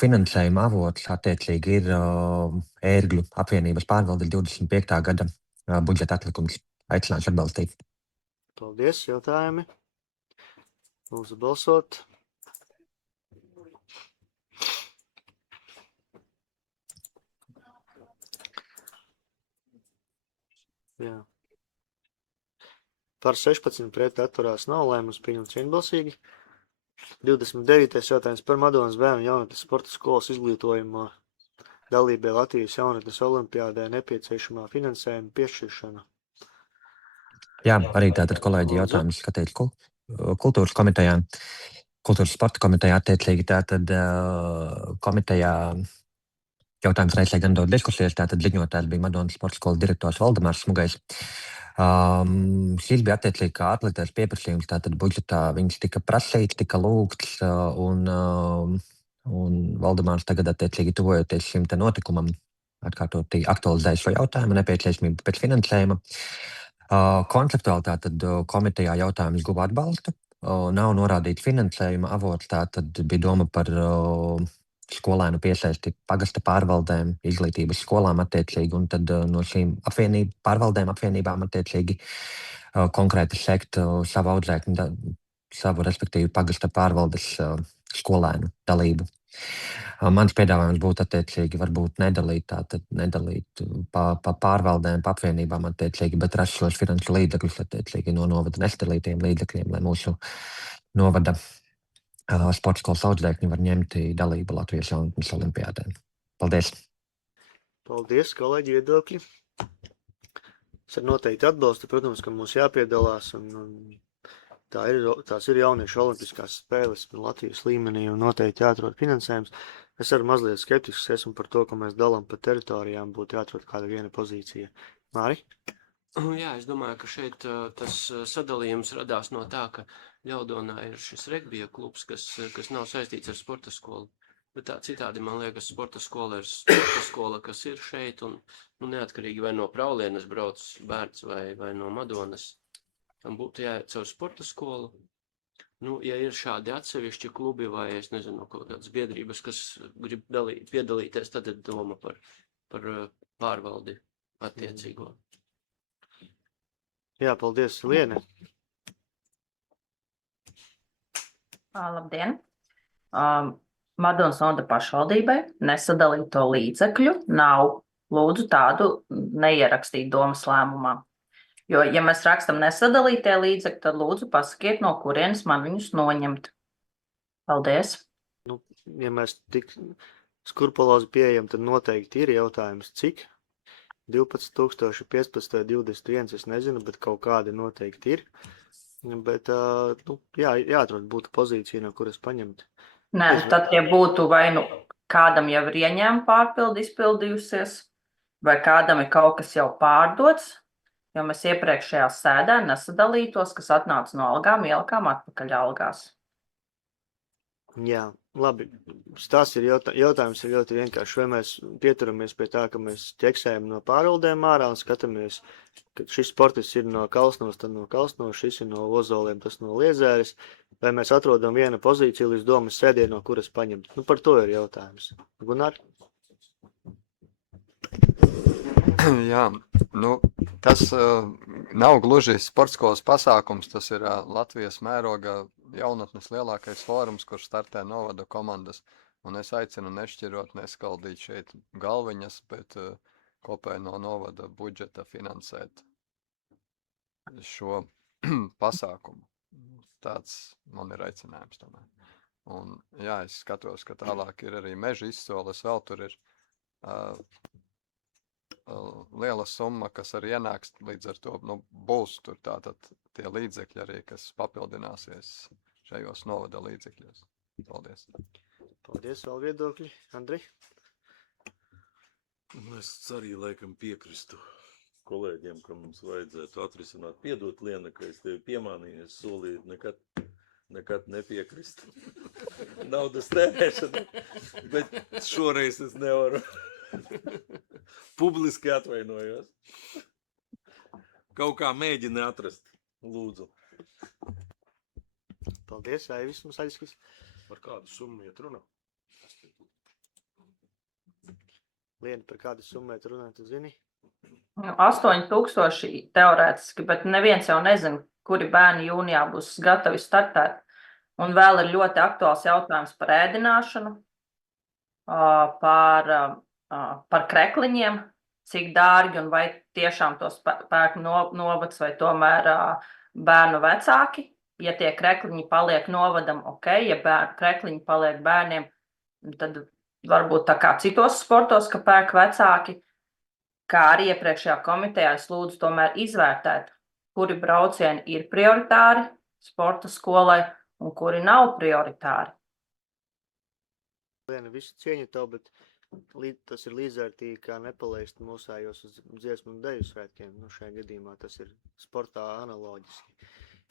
Finansējuma avots attiecīgi ir ērgļu apvienības pārvaldes 25. gada budžeta atlikums. Aicināšu atbalstīt. Paldies, jautājumi. Lūdzu balsot. Jā. Par 16 pret atturās nav, lēmums pieņemts vienbalsīgi. 29. jautājums par Madonas bērnu jaunatnes sporta skolas izglītojumā dalībai Latvijas jaunatnes olimpiādē nepieciešamā finansējuma piešķiršana. Jā, arī tātad kolēģi jautājums skatīts kultūras komitejā, kultūras sporta komitejā attiecīgi tātad komitejā jautājums reizē gan dod diskusijas, tātad ziņotājs bija Madonas sporta skolas direktors Valdemārs Smugais. Šis bija attiecīgi kā atliktais pieprasījums, tātad budžetā viņš tika prasīts, tika lūgts un Valdemārs tagad attiecīgi tuvojoties šim te notikumam atkārtoti aktualizēja šo jautājumu nepieciešamību pēc finansējuma. Konceptuāli tātad komitejā jautājums guva atbalstu. nav norādīts finansējuma avots, tātad bija doma par skolēnu piesaisti pagasta pārvaldēm, izglītības skolām attiecīgi, un tad no šīm pārvaldēm apvienībām attiecīgi konkrēti sekt savu audzēkņu, savu respektīvi pagasta pārvaldes skolēnu dalību. Mans piedāvājums būtu attiecīgi varbūt nedalīt pa pārvaldēm, pa apvienībām attiecīgi, bet rast šos finanšu līdzekļus attiecīgi no novada nestalītiem līdzekļiem, lai mūsu novada sporta skolas audzēkņi var ņemt dalību Latvijas jaunatnes olimpiādē. Paldies! Paldies, kolēģi, viedokļi. Es ar noteikti atbalstu, protams, ka mums jāpiedalās, un tās ir jauniešu olimpiskās spēles Latvijas līmenī, un noteikti jāatrod finansējums. Es arī mazliet skeptisks esmu par to, ka mēs dalām pa teritorijām, būtu jāatrod kāda viena pozīcija. Māri? Jā, es domāju, ka šeit tas sadalījums radās no tā, ka Ļaudonā ir šis regbija klubs, kas nav saistīts ar sporta skolu. Bet tā citādi, man liekas, sporta skola ir sporta skola, kas ir šeit, un neatkarīgi vai no Praulienes brauc bērns vai no Madonas. Tam būtu jāiet caur sporta skolu. Ja ir šādi atsevišķi klubi vai, es nezinu, kaut kādas biedrības, kas grib piedalīties, tad ir doma par pārvaldi attiecīgo. Jā, paldies, Liene. Labdien! Madonas novada pašvaldībai nesadalīto līdzekļu nav. Lūdzu tādu neierakstīt domas lēmumā. Jo, ja mēs rakstam nesadalītie līdzekļi, tad lūdzu pasakiet, no kurienes man viņus noņemt. Paldies! Ja mēs tik skrupulozi pieejam, tad noteikti ir jautājums, cik? 12,000, 15, 21, es nezinu, bet kaut kādi noteikti ir. Bet, jāatrod būtu pozīcija, no kuras paņemt. Nē, tad, ja būtu vai nu kādam jau ir ieņēmuma pārpildi izpildījusies, vai kādam ir kaut kas jau pārdots, jo mēs iepriekšējā sēdē nesadalītos, kas atnāca no algām, ielikām atpakaļ algās. Jā, labi. Tas ir jautājums ir ļoti vienkārši. Vai mēs pieturamies pie tā, ka mēs ķeksējam no pārvaldēm ārā un skatāmies, ka šis sportis ir no Kalsnos, tad no Kalsnos, šis ir no Ozoliem, tas no Liezēras, vai mēs atrodam vienu pozīciju līdz domas sēdē, no kuras paņemt. Par to ir jautājums. Gunār? Jā, tas nav gluži sportskolas pasākums, tas ir Latvijas mēroga jaunatnes lielākais fórums, kur startē novada komandas. Un es aicinu nešķirot, neskaldīt šeit galviņas, bet kopēji no novada budžeta finansēt šo pasākumu. Tāds man ir aicinājums tomēr. Un jā, es skatos, ka tālāk ir arī meža izsoles, vēl tur ir liela summa, kas arī ienāks, līdz ar to būs tur tātad tie līdzekļi arī, kas papildināsies šajos novada līdzekļos. Paldies. Paldies, vēl viedokļi. Andri? Es arī laikam piekristu kolēģiem, ka mums vajadzētu atrisināt. Piedot, Liena, ka es tevi piemānīju, es solīju nekad nepiekrist. Naudas tērēšana, bet šoreiz es nevaru. Publiski atvainojos. Kaut kā mēģini atrast, lūdzu. Paldies, vai viss mums aizskis? Par kādu summu iet runa? Liena, par kādu summu iet runa, tu zini? 8,000 teorētiski, bet neviens jau nezina, kuri bērni jūnijā būs gatavi startēt. Un vēl ir ļoti aktuāls jautājums par ēdināšanu, par krekliņiem, cik dārgi un vai tiešām tos pērk novads vai tomēr bērnu vecāki. Ja tie krekliņi paliek novadam, ok, ja krekliņi paliek bērniem, tad varbūt tā kā citos sportos, ka pērk vecāki, kā arī iepriekšējā komitejā es lūdzu tomēr izvērtēt, kuri braucieni ir prioritāri sporta skolai un kuri nav prioritāri. Liena, visu cieņu tev, bet tas ir līdzvērtīgi, kā nepalaist mūsējos uz dziesmu un deju svētkiem. Šajā gadījumā tas ir sportā analoģiski.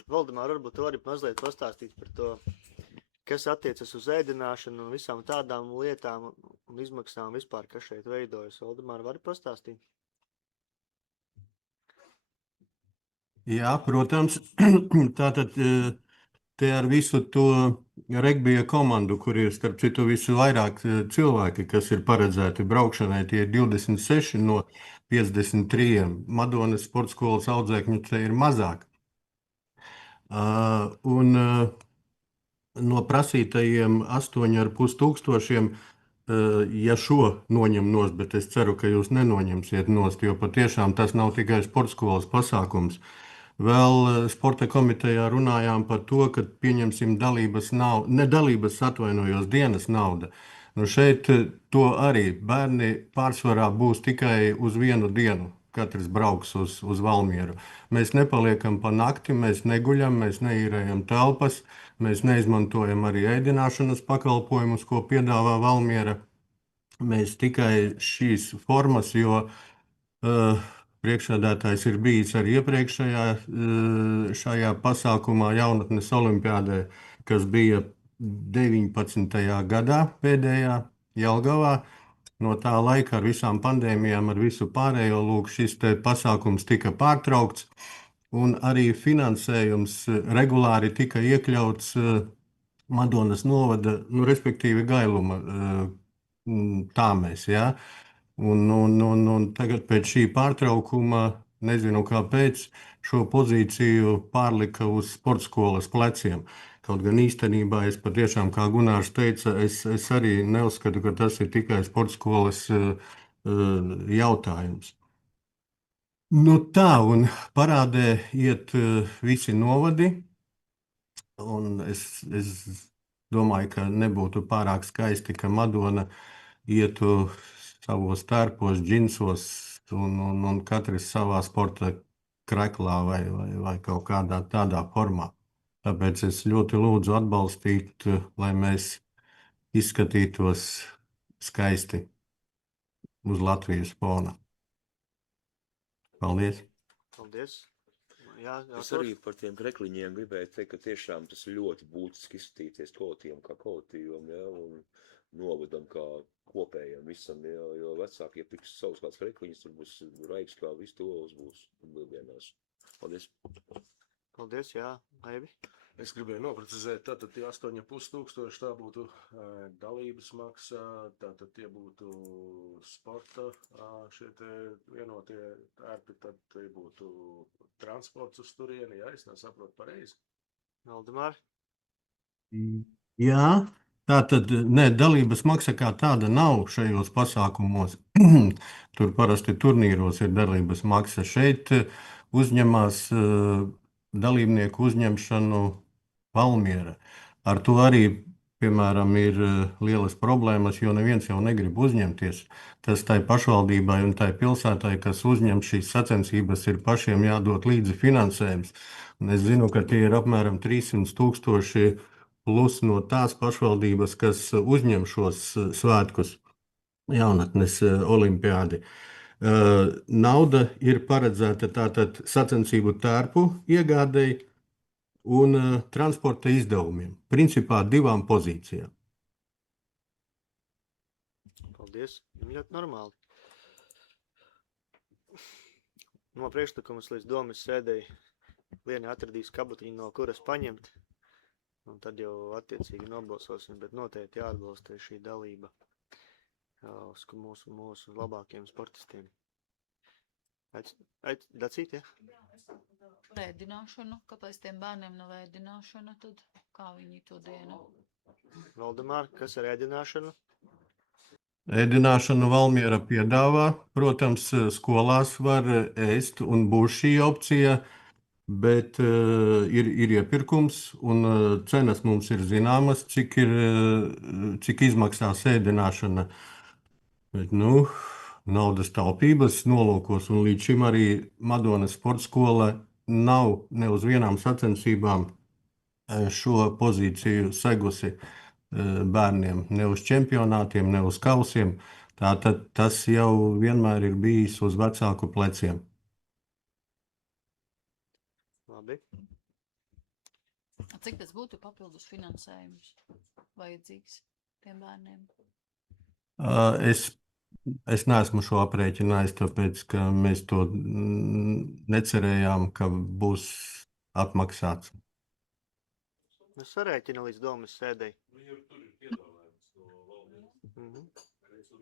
Valdemār, varbūt tu vari mazliet pastāstīt par to, kas attiecas uz ēdināšanu un visām tādām lietām un izmaksām vispār, kas šeit veidojas. Valdemār, vari pastāstīt? Jā, protams. Tātad te ar visu to regbija komandu, kur ir starp citu visu vairāk cilvēki, kas ir paredzēti braukšanai, tie ir 26 no 53. Madonas sporta skolas audzēkņu te ir mazāk. Un no prasītajiem 8,5 tūkstošiem, ja šo noņem nost, bet es ceru, ka jūs nenoņemsiet nost, jo patiešām tas nav tikai sporta skolas pasākums. Vēl sporta komitejā runājām par to, ka pieņemsim dienas nauda. Nu šeit to arī bērni pārsvarā būs tikai uz vienu dienu. Katrs brauks uz Valmieru. Mēs nepaliekam pa nakti, mēs neguļam, mēs neīrējam telpas, mēs neizmantojam arī ēdināšanas pakalpojumus, ko piedāvā Valmiera. Mēs tikai šīs formas, jo priekšsēdētājs ir bijis arī iepriekšējā šajā pasākumā jaunatnes olimpiādē, kas bija 19. gadā pēdējā Jelgavā. No tā laika ar visām pandēmijām, ar visu pārējo lūk, šis te pasākums tika pārtraukts, un arī finansējums regulāri tika iekļauts Madonas novada, respektīvi Gailuma tāmēs, jā. Un tagad pēc šī pārtraukuma, nezinu kāpēc, šo pozīciju pārlika uz sporta skolas pleciem. Kaut gan īstenībā es patiešām, kā Gunārs teica, es arī neuzskatu, ka tas ir tikai sporta skolas jautājums. Nu tā, un parādē iet visi novadi, un es domāju, ka nebūtu pārāk skaisti, ka Madona ietu savos tērpos, džinsos un katrs savā sporta kreklā vai kaut kādā tādā formā. Tāpēc es ļoti lūdzu atbalstīt, lai mēs izskatītos skaisti uz Latvijas fona. Paldies! Paldies! Jā, Es arī par tiem krekliņiem gribēju teikt, ka tiešām tas ļoti būtiski izskatīties kolektīvam kā kolektīvam, ja, un novadam kā kopējam visam, ja, jo vecāki, ja piks savus kāds krekliņus, tur būs raiks kā viss tols būs vienās. Paldies! Paldies, jā, Aivi. Es gribēju noprecizēt, tātad tie 8,5 tūkstoši, tā būtu dalības maksa, tātad tie būtu sporta, šie te vienotie ērpi, tad tie būtu transports uz turieni, ja es nesaprotu pareizi. Valdemār? Jā, tātad, dalības maksa kā tāda nav šajos pasākumos. Tur parasti turnīros ir dalības maksa. Šeit uzņemās dalībnieku uzņemšanu Valmiera. Ar to arī, piemēram, ir lielas problēmas, jo neviens jau negrib uzņemties. Tas tai pašvaldībai un tai pilsētai, kas uzņem šīs sacensības, ir pašiem jādod līdzi finansējums. Un es zinu, ka tie ir apmēram 300 000 plus no tās pašvaldības, kas uzņem šos svētkus jaunatnes olimpiādi. Nauda ir paredzēta tātad sacensību tērpu iegādēji un transporta izdevumiem. Principā 2 pozīcijām. Paldies. Ļoti normāli. No priekšlikumus līdz domas sēdēji Liena atradīs kabatiņu, no kuras paņemt. Un tad jau attiecīgi nobalsosim, bet noteikti jāatbalsta šī dalība uz mūsu labākiem sportistiem. Dacīt, ja? Par ēdināšanu, kāpēc tiem bērniem nav ēdināšana, tad kā viņi to dienu? Valdemār, kas ar ēdināšanu? Ēdināšanu Valmiera piedāvā. Protams, skolās var ēst un būs šī opcija, bet ir iepirkums un cenas mums ir zināmas, cik izmaksās ēdināšana. Bet, naudas taupības nolūkos, un līdz šim arī Madonas sporta skola nav ne uz vienām sacensībām šo pozīciju segusi bērniem, ne uz čempionātiem, ne uz kausiem. Tātad tas jau vienmēr ir bijis uz vecāku pleciem. Labi. Cik tas būtu papildus finansējums vajadzīgs tiem bērniem? Es neesmu šo aprēķinājis, tāpēc, ka mēs to necerējām, ka būs atmaksāts. Mēs sarēķina līdz domas sēdēji. Nu, jau tur ir piedāvājums no valdības. Tur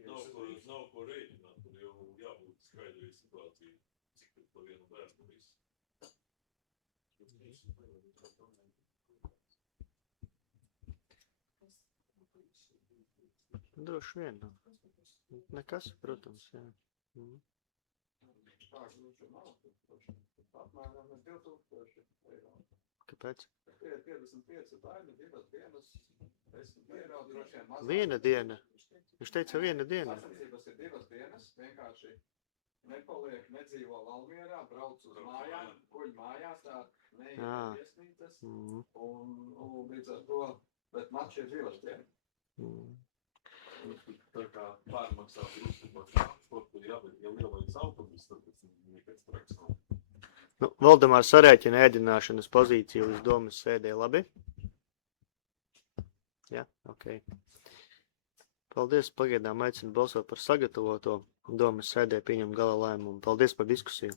nav ko rēķināt, tur jau jābūt skaidrai situācijai, cik tur pa vienu bērnu visu. Droši vien. Nekas, protams, jā. Kāpēc? 55 bērni, 2 dienas, 10 eiro droši vien mazāk. Viena diena. Viņš teica viena diena. Sacensības ir 2 dienas, vienkārši nepaliek, nedzīvo Valmierā, brauc uz mājām, guļ mājās, tā neiet viesnīcas, un līdz ar to, bet mači ir 2 dienas. Tā kā pārmaksā uzturībā transportu, ja lielais autobus, tad tas nekāds traks nav. Nu, Valdemārs sarēķina ēdināšanas pozīciju līdz domas sēdē, labi? Jā, ok. Paldies, pagaidām aicinu balsot par sagatavoto domas sēdē pieņem gala lēmumu. Paldies par diskusiju.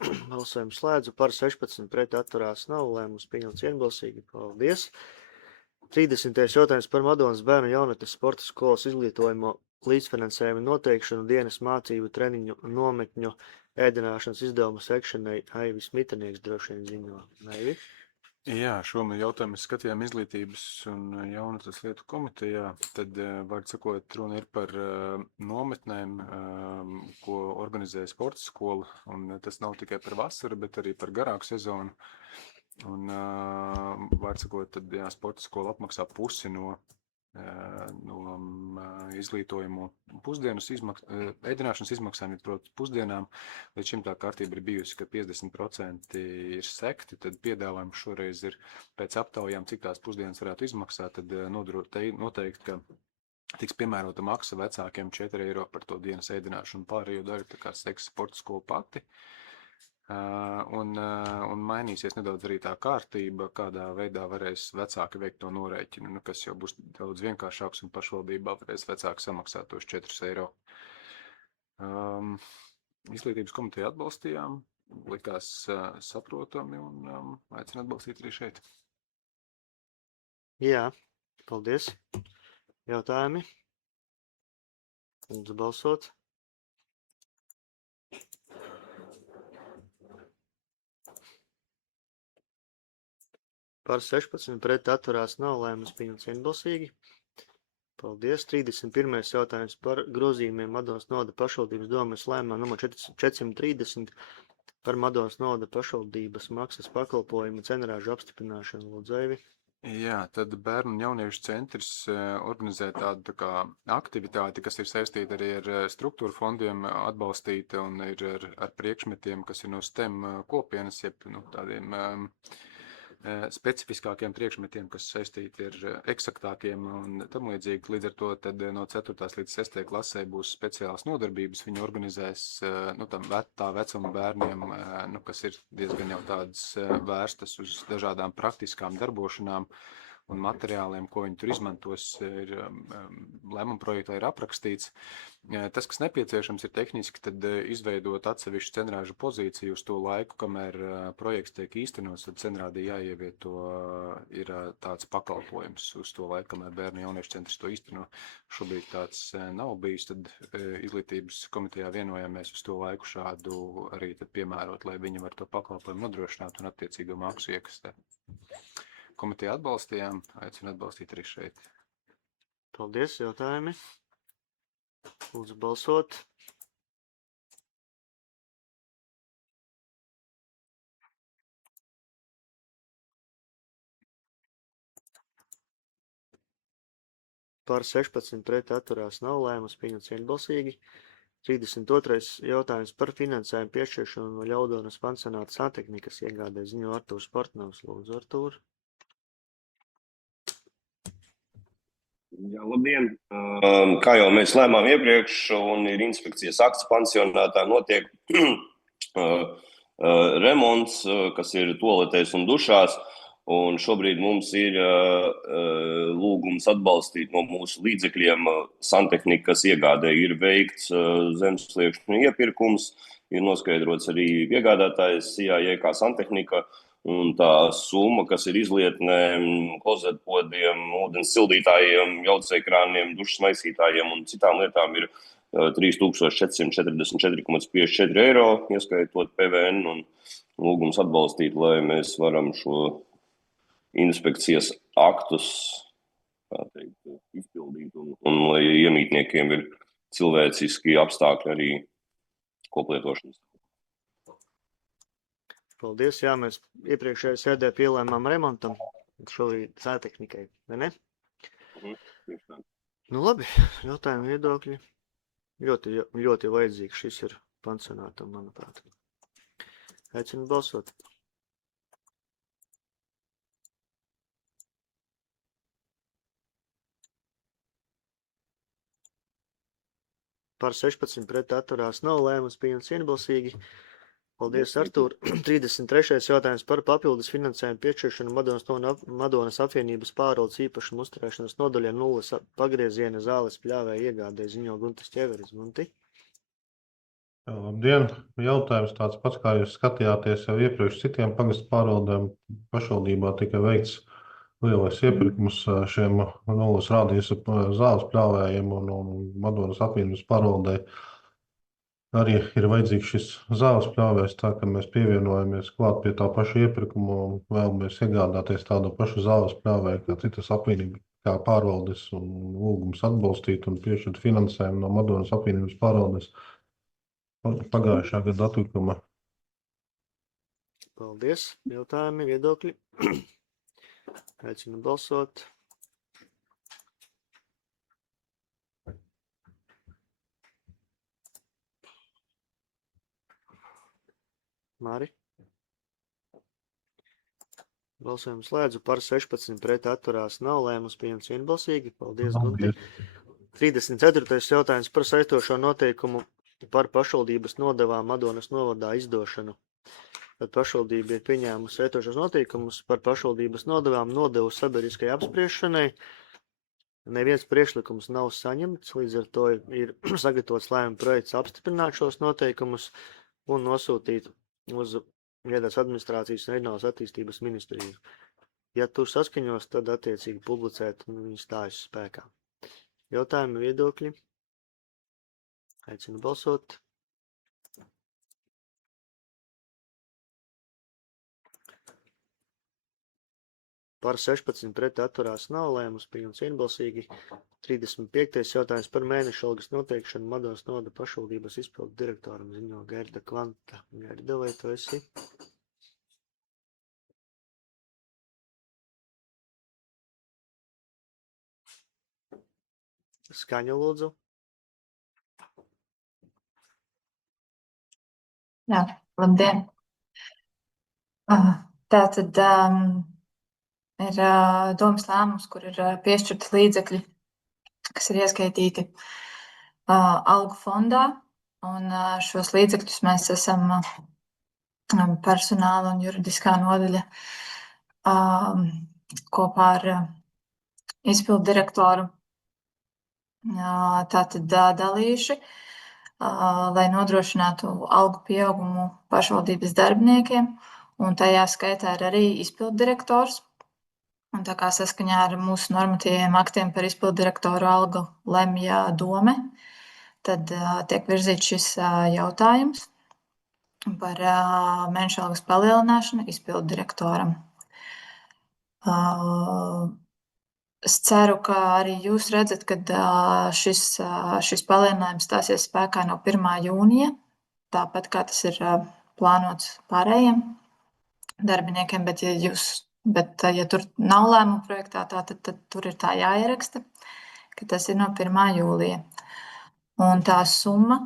Balsojumu slēdzu par 16 pret atturās nav, lēmums pieņemts vienbalsīgi. Paldies. 30. jautājums par Madonas bērnu jaunatnes sporta skolas izglītojumu līdzfinansējumu noteikšanu dienas mācību treniņu nometņu ēdināšanas izdevumu sekšanai. Aivis Mitanieks droši vien ziņo. Aivi? Jā, šo jautājumu mēs skatījām izglītības un jaunatnes lietu komitejā. Tad, var sakot, runa ir par nometnēm, ko organizē sporta skola. Un tas nav tikai par vasaru, bet arī par garāku sezonu. Un, var sakot, tad jā, sporta skola apmaksā pusi no izglītojumu pusdienas ēdināšanas izmaksām, protams, pusdienām. Līdz šim tā kārtība ir bijusi, ka 50% ir sekti, tad piedāvājums šoreiz ir pēc aptaujām, cik tās pusdienas varētu izmaksāt, tad noteikti, ka tiks piemērota maksa vecākiem 4 eiro par to dienas ēdināšanu, pārējo daļu, tā kā seks sporta skola pati. Un mainīsies nedaudz arī tā kārtība, kādā veidā varēs vecāki veikt to norēķinu, kas jau būs daudz vienkāršāks un pašvaldībā varēs vecāki samaksāt tos 4 eiro. Izglītības komiteja atbalstījām, likās saprotami un aicinu atbalstīt arī šeit. Jā, paldies. Jautājumi? Lūdzu balsot. Par 16 pret atturās nav, lēmums pieņemts vienbalsīgi. Paldies. 31. jautājums par grozījumiem Madonas novada pašvaldības domes lēmumā numur 430 par Madonas novada pašvaldības maksas pakalpojumu cenrāžu apstiprināšanu. Lūdzu, Aivi. Jā, tad bērnu un jauniešu centrs organizē tādu tā kā aktivitāti, kas ir saistīta arī ar struktūru fondiem atbalstīta un ir ar priekšmetiem, kas ir no STEM kopienas, jeb tādiem specifiskākiem priekšmetiem, kas saistīti ar eksaktākiem un tam līdzīgi. Līdz ar to tad no 4. līdz 6. klasē būs speciālas nodarbības. Viņi organizēs tā vecuma bērniem, kas ir diezgan jau tādas vērstas uz dažādām praktiskām darbošanām un materiāliem, ko viņi tur izmantos, ir lēmuma projektā ir aprakstīts. Tas, kas nepieciešams, ir tehniski tad izveidot atsevišķu cenrāžu pozīciju uz to laiku, kamēr projekts tiek īstenots, tad cenrādī jāievieto ir tāds pakalpojums uz to laiku, kamēr bērnu jauniešu centrs to īsteno. Šobrīd tāds nav bijis, tad izglītības komitejā vienojāmies uz to laiku šādu arī tad piemērot, lai viņi var to pakalpojumu nodrošināt un attiecīgo maksu iekastēt. Komiteja atbalstījām, aicinu atbalstīt arī šeit. Paldies, jautājumi. Lūdzu balsot. Par 16 pret atturās nav, lēmums pieņemts vienbalsīgi. 32. jautājums par finansējumu piešķiršanu no Ļaudonas pansionāta santehnikas iegādē ziņo Artūrs Portnovs. Lūdzu, Artūr. Jā, labdien! Kā jau mēs lēmām iepriekš, un ir inspekcijas akts pansionātā, notiek remonts, kas ir toaletēs un dušās, Un šobrīd mums ir lūgums atbalstīt no mūsu līdzekļiem santehnikas iegādē. Ir veikts zemesliekšņu iepirkums, ir noskaidrots arī piegādātājs JK Santehnika, un tā summa, kas ir izlietnēm, klozetpodiem, ūdens sildītājiem, jaucekrāniem, dušas maisītājiem un citām lietām, ir 3444,54 eiro, ieskaitot PVN, un lūgums atbalstīt, lai mēs varam šo inspekcijas aktus, kā teikt, izpildīt, un lai iemītniekiem ir cilvēciski apstākļi arī koplietošanas. Paldies, jā, mēs iepriekšējā sēdē pielēmām remontam, šobrīd sētehnikai, vai ne? Nu labi, jautājumi, viedokļi. Ļoti vajadzīgs šis ir pansionātam, manuprāt. Aicinu balsot. Par 16 pret atturās nav, lēmums pieņemts vienbalsīgi. Paldies, Artūr. 33. jautājums par papildus finansējumu piešķiršanu Madonas apvienības pārvaldes īpašumu uzturēšanas nodaļai 0 pagrieziena zāles pļāvēja iegādē, ziņo Guntis Ķeveris. Gunti? Labdien! Jautājums tāds pats, kā jūs skatījāties jau iepriekš citiem pagastu pārvaldēm. Pašvaldībā tika veikts lielais iepirkums šiem 0 rādījus zāles pļāvējiem un Madonas apvienības pārvaldē. Arī ir vajadzīgs šis zāles pļāvējs, tā ka mēs pievienojamies klāt pie tā paša iepirkuma un vēlamies iegādāties tādu pašu zāles pļāvēju kā citas apvienības, kā pārvaldes, un lūgums atbalstīt un piešķirt finansējumu no Madonas apvienības pārvaldes pagājušā gada atlikuma. Paldies. Jautājumi, viedokļi. Aicinu balsot. Māri? Balsojumu slēdzu par 16 pret atturās nav, lēmums pieņemts vienbalsīgi. Paldies, Gunti. 34. jautājums par saistošo noteikumu par pašvaldības nodevām Madonas novadā izdošanu. Tad pašvaldība ir pieņēmusi saistošos noteikumus par pašvaldības nodevām nodevu sabiedriskai apspriešanai. Neviens priekšlikums nav saņemts, līdz ar to ir sagatavots lēmuma projekts apstiprināt šos noteikumus un nosūtīt uz Vietējās administrācijas un reģionālās attīstības ministriju. Ja tur saskaņos, tad attiecīgi publicēt un viņi stājas spēkā. Jautājumi, viedokļi. Aicinu balsot. Par 16 pret atturās nav, lēmums pieņemts vienbalsīgi. 35. jautājums par mēneša algas noteikšanu Madonas novada pašvaldības izpildu direktoram, ziņo Gerda Kvanta. Gerda, vai tu esi? Skaņu lūdzu. Jā, labdien. Tātad ir domas lēmums, kur ir piešķirti līdzekļi, kas ir ieskaitīti algu fondā, un šos līdzekļus mēs esam personāla un juridiskā nodaļa kopā ar izpildu direktoru tātad dalījuši, lai nodrošinātu algu pieaugumu pašvaldības darbiniekiem, un tajā skaitā ir arī izpildu direktors. Un tā kā saskaņā ar mūsu normatīviem aktiem par izpildu direktoru algu lemj dome, tad tiek virzīts šis jautājums par mēneša algas palielināšanu izpildu direktoram. Es ceru, ka arī jūs redzat, ka šis palielinājums stāsies spēkā no 1. jūnija, tāpat kā tas ir plānots pārējiem darbiniekiem, bet ja tur nav lēmuma projektā, tad tur ir tā jāieraksta, ka tas ir no 1. jūlija. Un tā summa,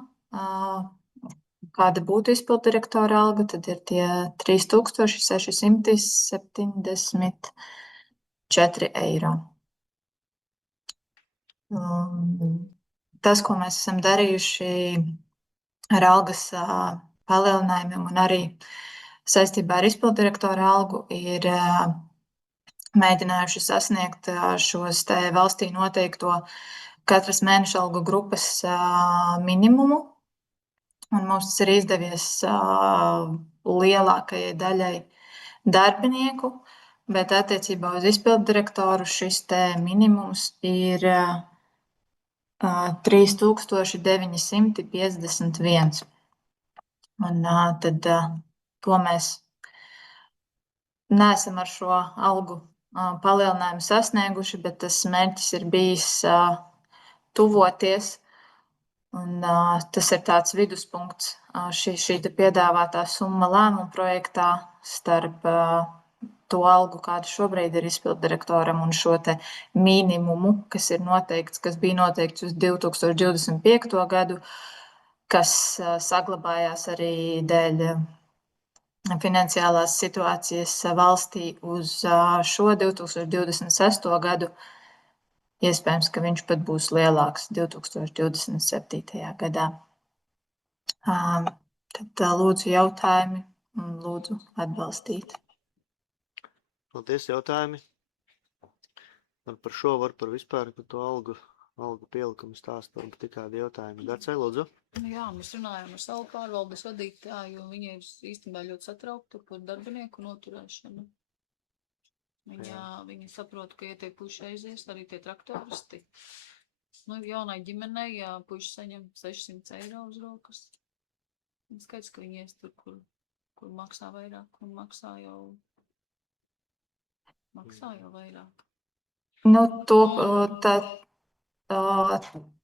kāda būtu izpildu direktora alga, tad ir tie 3674 eiro. Tas, ko mēs esam darījuši ar algas palielinājumiem un arī saistībā ar izpildu direktora algu, ir mēģinājuši sasniegt šos te valstī noteikto katras mēneša algu grupas minimumu. Un mums tas ir izdevies lielākajai daļai darbinieku, bet attiecībā uz izpildu direktoru šis te minimums ir 3951. Un tad to mēs neesam ar šo algu palielinājumu sasnieguši, bet tas mērķis ir bijis tuvoties. Un tas ir tāds viduspunkts, šī te piedāvātā summa lēmuma projektā starp to algu, kāda šobrīd ir izpildu direktoram, un šo te minimumu, kas ir noteikts, kas bija noteikts uz 2025. Gadu, kas saglabājās arī dēļ finansiālās situācijas valstī uz šo 2026. Gadu. Iespējams, ka viņš pat būs lielāks 2027. gadā. Tad lūdzu jautājumi un lūdzu atbalstīt. Paldies, jautājumi. Var par šo, var par vispār, par to algu pielikumu stāstu, var par tikādi jautājumi. Dacei, lūdzu. Jā, mēs runājam ar savu pārvaldes vadītāju, un viņi ir īstenībā ļoti satraukti par darbinieku noturēšanu. Viņi saprot, ka, ja tie puiši aizies, arī tie traktoristi. Jaunai ģimenei, ja puiši saņem 600 eiro uz rokas, skaidrs, ka viņi ies tur, kur maksā vairāk, un maksā jau vairāk.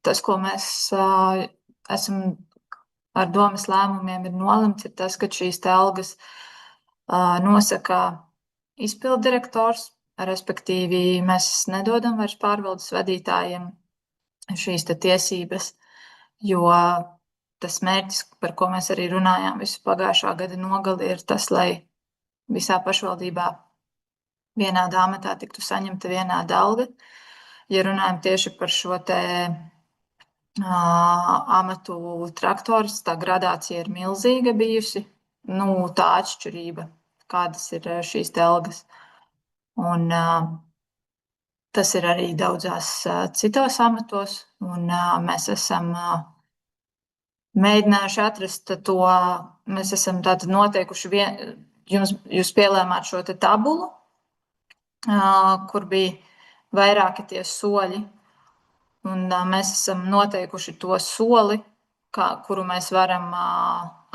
Tas, ko mēs esam ar domas lēmumiem ir nolemts, ir tas, ka šīs te algas nosaka izpildu direktors, respektīvi mēs nedodam vairs pārvaldes vadītājiem šīs te tiesības, jo tas mērķis, par ko mēs arī runājām visu pagājušā gada nogali, ir tas, lai visā pašvaldībā vienādā amatā tiktu saņemta vienāda alga. Ja runājam tieši par šo te amatu traktoris, tā gradācija ir milzīga bijusi, tā atšķirība, kādas ir šīs te algas. Un tas ir arī daudzās citos amatos, un mēs esam mēģinājuši atrast to, mēs esam tātad noteikuši, jūs pielēmāt šo te tabulu, kur bija vairāki tie soļi, un mēs esam noteikuši to soli, kuru mēs varam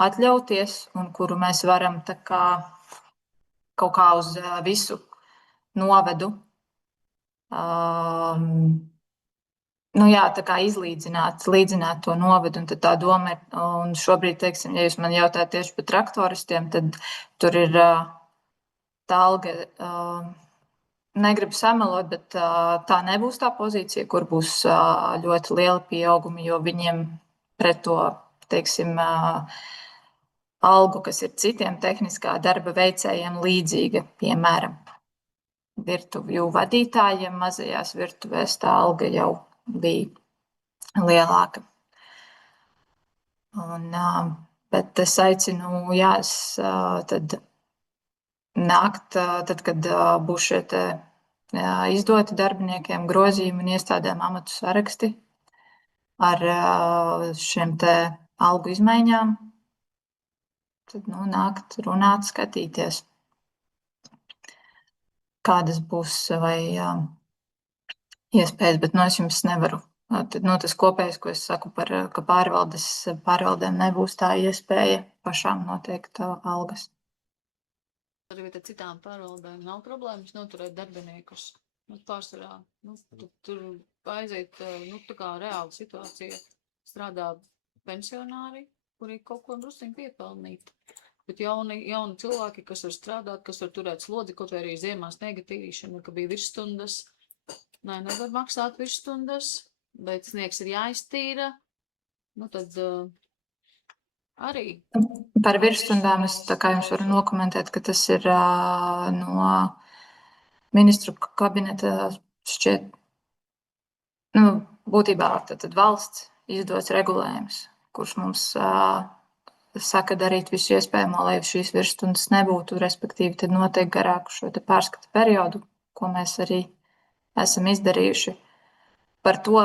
atļauties, un kuru mēs varam tā kā kaut kā uz visu novedu, tā kā līdzināt to novedu, un tad tā doma ir, un šobrīd, teiksim, ja jūs man jautājat tieši par traktoristiem, tad tur ir tā alga, negribu samelot, bet tā nebūs tā pozīcija, kur būs ļoti liela pieauguma, jo viņiem pret to, teiksim, algu, kas ir citiem tehniskā darba veicējiem līdzīga, piemēram, virtuvju vadītājiem mazajās virtuvēs tā alga jau bija lielāka. Bet es aicinu, tad nākt, tad, kad būs šie te izdoti darbiniekiem grozījumi un iestādēm amatu saraksti ar šiem te algu izmaiņām, tad nākt, runāt, skatīties, kādas būs vai iespējas, bet es jums nevaru. Tas kopējais, ko es saku ka pārvaldēm nebūs tā iespēja pašām noteikt algas. Arī citām pārvaldēm nav problēmas noturēt darbiniekus. Pārsvarā, tur aiziet, tā kā reāla situācija strādā pensionāri, kuri kaut ko drusciņ piepelnīt. Bet jauni cilvēki, kas var strādāt, kas var turēt slodzi, kaut vai arī ziemās negatīvīšana, ka bija virsstundas. Nevar maksāt virsstundas, bet sniegs ir jāiztīra. Tad arī. Par virsstundām es tā kā jums varu nokomentēt, ka tas ir no ministru kabineta šķiet, būtībā tad valsts izdots regulējums, kurš mums saka darīt visu iespējamo, lai šīs virsstundas nebūtu, respektīvi tad noteikti garāku šo te pārskata periodu, ko mēs arī esam izdarījuši. Par to,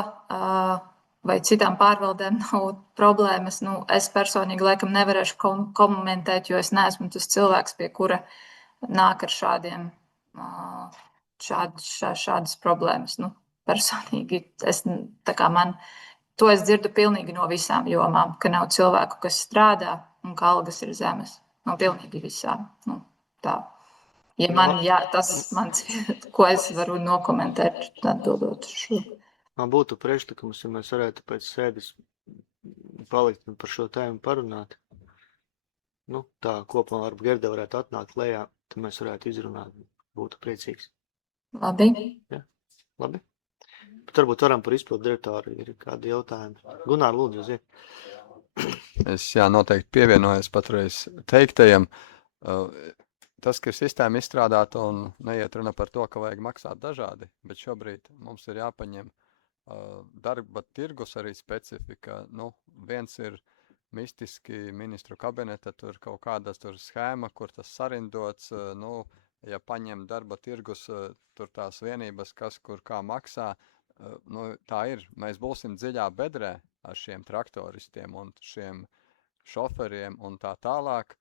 vai citām pārvaldēm nav problēmas, es personīgi laikam nevarēšu komentēt, jo es neesmu tas cilvēks, pie kura nāk ar šādas problēmas. Personīgi to es dzirdu pilnīgi no visām jomām, ka nav cilvēku, kas strādā un ka algas ir zemes. Pilnīgi visām. Tā. Ja man, tas mans, ko es varu nokomentēt, atbildot šo. Man būtu priekšlikums, ja mēs varētu pēc sēdes palikt un par šo tēmu parunāt. Tā kopumā varbūt Gerda varētu atnākt lejā, tad mēs varētu izrunāt. Būtu priecīgs. Labi. Ja? Labi. Bet varbūt varam par izpildu direktoru, ir kādi jautājumi. Gunār, lūdzu, ziet. Es noteikti pievienojos patreiz teiktajam. Tas, ka ir sistēma izstrādāta un neiet runa par to, ka vajag maksāt dažādi, bet šobrīd mums ir jāpaņem darba tirgus arī specifika. Viens ir mistiski ministru kabineta, tur kaut kādas tur schēma, kur tas sarindots. Ja paņem darba tirgus, tur tās vienības, kas kur kā maksā, tā ir. Mēs būsim dziļā bedrē ar šiem traktoristiem un šiem šoferiem un tā tālāk.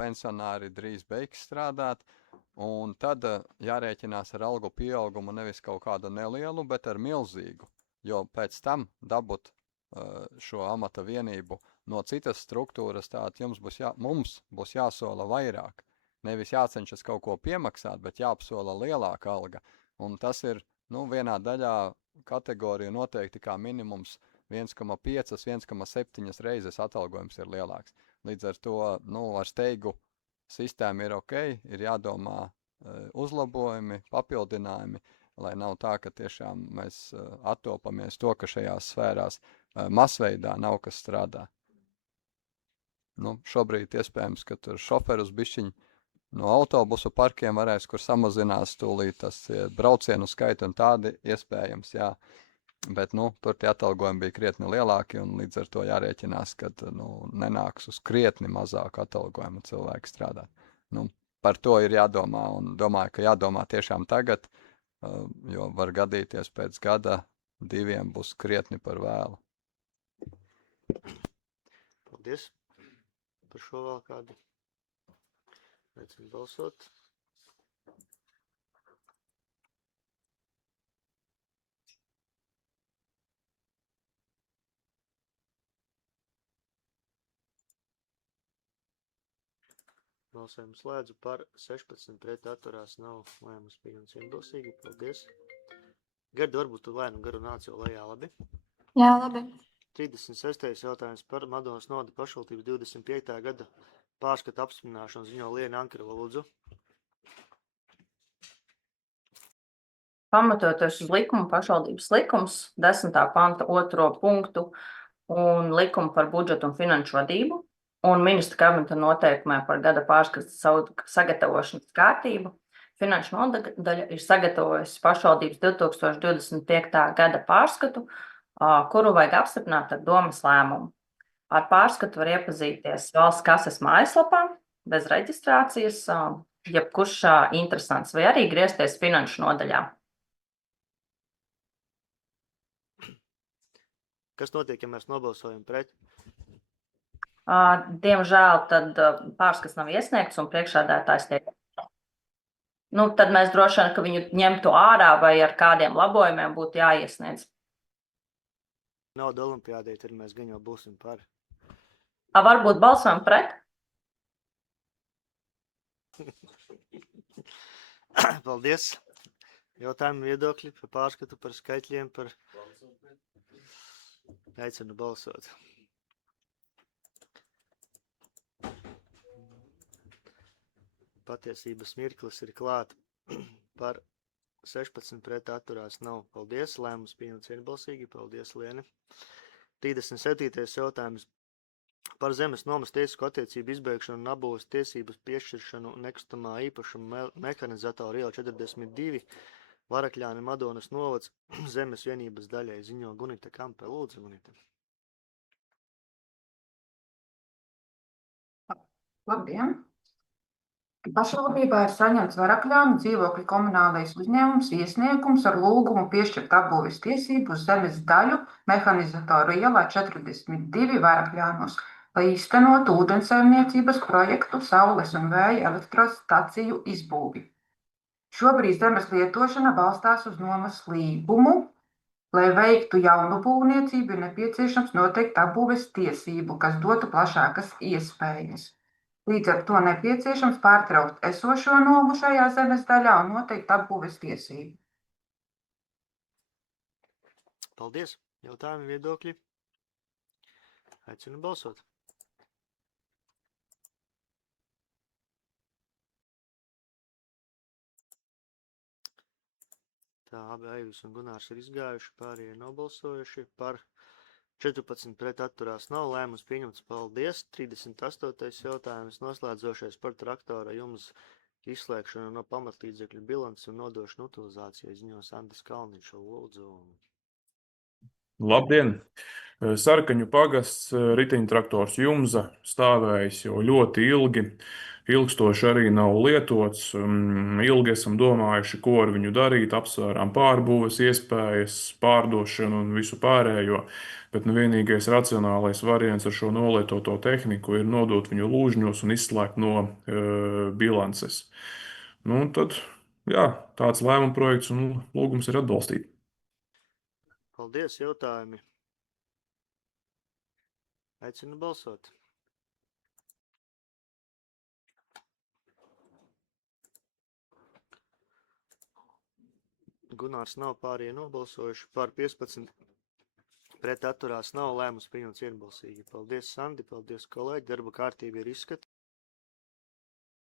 Pensionāri drīz beigs strādāt, un tad jārēķinās ar algu pieaugumu nevis kaut kādu nelielu, bet ar milzīgu, jo pēc tam dabūt šo amata vienību no citas struktūras, mums būs jāsola vairāk. Nevis jācenšas kaut ko piemaksāt, bet jāapsola lielāka alga, un tas ir, vienā daļā kategorija noteikti kā minimums 1,5, 1,7 reizes atalgojums ir lielāks. Līdz ar to, ar steigu sistēma ir ok, ir jādomā uzlabojumi, papildinājumi, lai nav tā, ka tiešām mēs attopamies to, ka šajās sfērās masveidā nav kas strādā. Šobrīd iespējams, ka tur šoferus bišķiņi no autobusu parkiem varēs, kur samazinās tūlīt tas braucienu skaitu un tādi iespējams, jā. Bet, tur tie atalgojumi bija krietni lielāki, un līdz ar to jārēķinās, ka, nenāks uz krietni mazāku atalgojumu cilvēki strādāt. Par to ir jādomā, un domāju, ka jādomā tiešām tagad, jo var gadīties pēc gada, 2 būs krietni par vēlu. Paldies. Par šo vēl kādu. Aicinu balsot. Balsojumu slēdzu par 16 pret atturās nav lēmums pieņemts vienbalsīgi. Paldies. Gerda, varbūt tu lēnu garu nāc jau lejā, labi? Jā, labi. 36. jautājums par Madonas novada pašvaldības 25. gada pārskatu apstiprināšanu ziņo Liena Ankrila, lūdzu. Pamatoties uz likumu, pašvaldības likums, 10. panta 2. punktu un likumu par budžetu un finanšu vadību un ministra kabineta noteikumiem par gada pārskatu sagatavošanas kārtību, finanšu nodaļa ir sagatavojusi pašvaldības 2025. gada pārskatu, kuru vajag apstiprināt ar domas lēmumu. Ar pārskatu var iepazīties valsts kases mājaslapā, bez reģistrācijas, jebkurš interesants, vai arī griezties finanšu nodaļā. Kas notiek, ja mēs nobalsojam pret? Diemžēl tad pārskats nav iesniegts un priekšsēdētājs tiek. Tad mēs droši vien, ka viņu ņemtu ārā vai ar kādiem labojumiem būtu jāiesniedz. Nauda olimpiādē, tad mēs gan jau būsim par. Varbūt balsojam pret? Paldies. Jautājumi viedokļi par pārskatu, par skaitļiem, par... Aicinu balsot. Patiesības mirklis ir klāt par 16 pret atturās nav. Paldies, lēmums pieņemts vienbalsīgi. Paldies, Liene. 37. jautājums par zemes nomas tiesisku attiecību izbeigšanu un nabūves tiesības piešķiršanu nekustamā īpašuma mehanizatoru iela 42 Varakļāni Madonas novads zemes vienības daļai ziņo Gunita Kampe. Lūdzu, Gunita. Labdien! Pašvaldībā ir saņemts Varakļānu dzīvokļu komunālais uzņēmums iesniegums ar lūgumu piešķirt apbūves tiesību uz zemes daļu Mehanizatoru ielā 42 Varakļānos, lai īstenotu ūdensaimniecības projektu saules un vēja elektrostaciju izbūvi. Šobrīd zemes lietošana balstās uz nomas līgumu. Lai veiktu jaunu būvniecību, ir nepieciešams noteikt apbūves tiesību, kas dotu plašākas iespējas. Līdz ar to nepieciešams pārtraukt esošo nomu šajā zemes daļā un noteikt apbūves tiesību. Paldies! Jautājumi, viedokļi? Aicinu balsot. Tā, abi Aivis un Gunārs ir izgājuši, pārējie nobalsojuši par 14 pret atturās nav, lēmums pieņemts, paldies. 38. jautājums, noslēdzošais par traktora jumta izslēgšanu no pamatlīdzekļu bilances un nodošanu utilizācijai ziņos Andris Kalniņš, lūdzu. Labdien! Sarkaņu pagasts riteņtraktors Jumza stāvējis jau ļoti ilgi. Ilgstoši arī nav lietots. Ilgi esam domājuši, ko ar viņu darīt, apsvērām pārbūves iespējas, pārdošanu un visu pārējo. Bet vienīgais racionālais variants ar šo nolietoto tehniku ir nodot viņu lūžņos un izslēgt no bilances. Tad, jā, tāds lēmuma projekts un lūgums ir atbalstīt. Paldies, jautājumi. Aicinu balsot. Gunārs nav, pārējie nobalsojuši, par 15 pret atturās nav, lēmums pieņemts vienbalsīgi. Paldies, Sandi, paldies, kolēģi, darba kārtība ir izskatīta.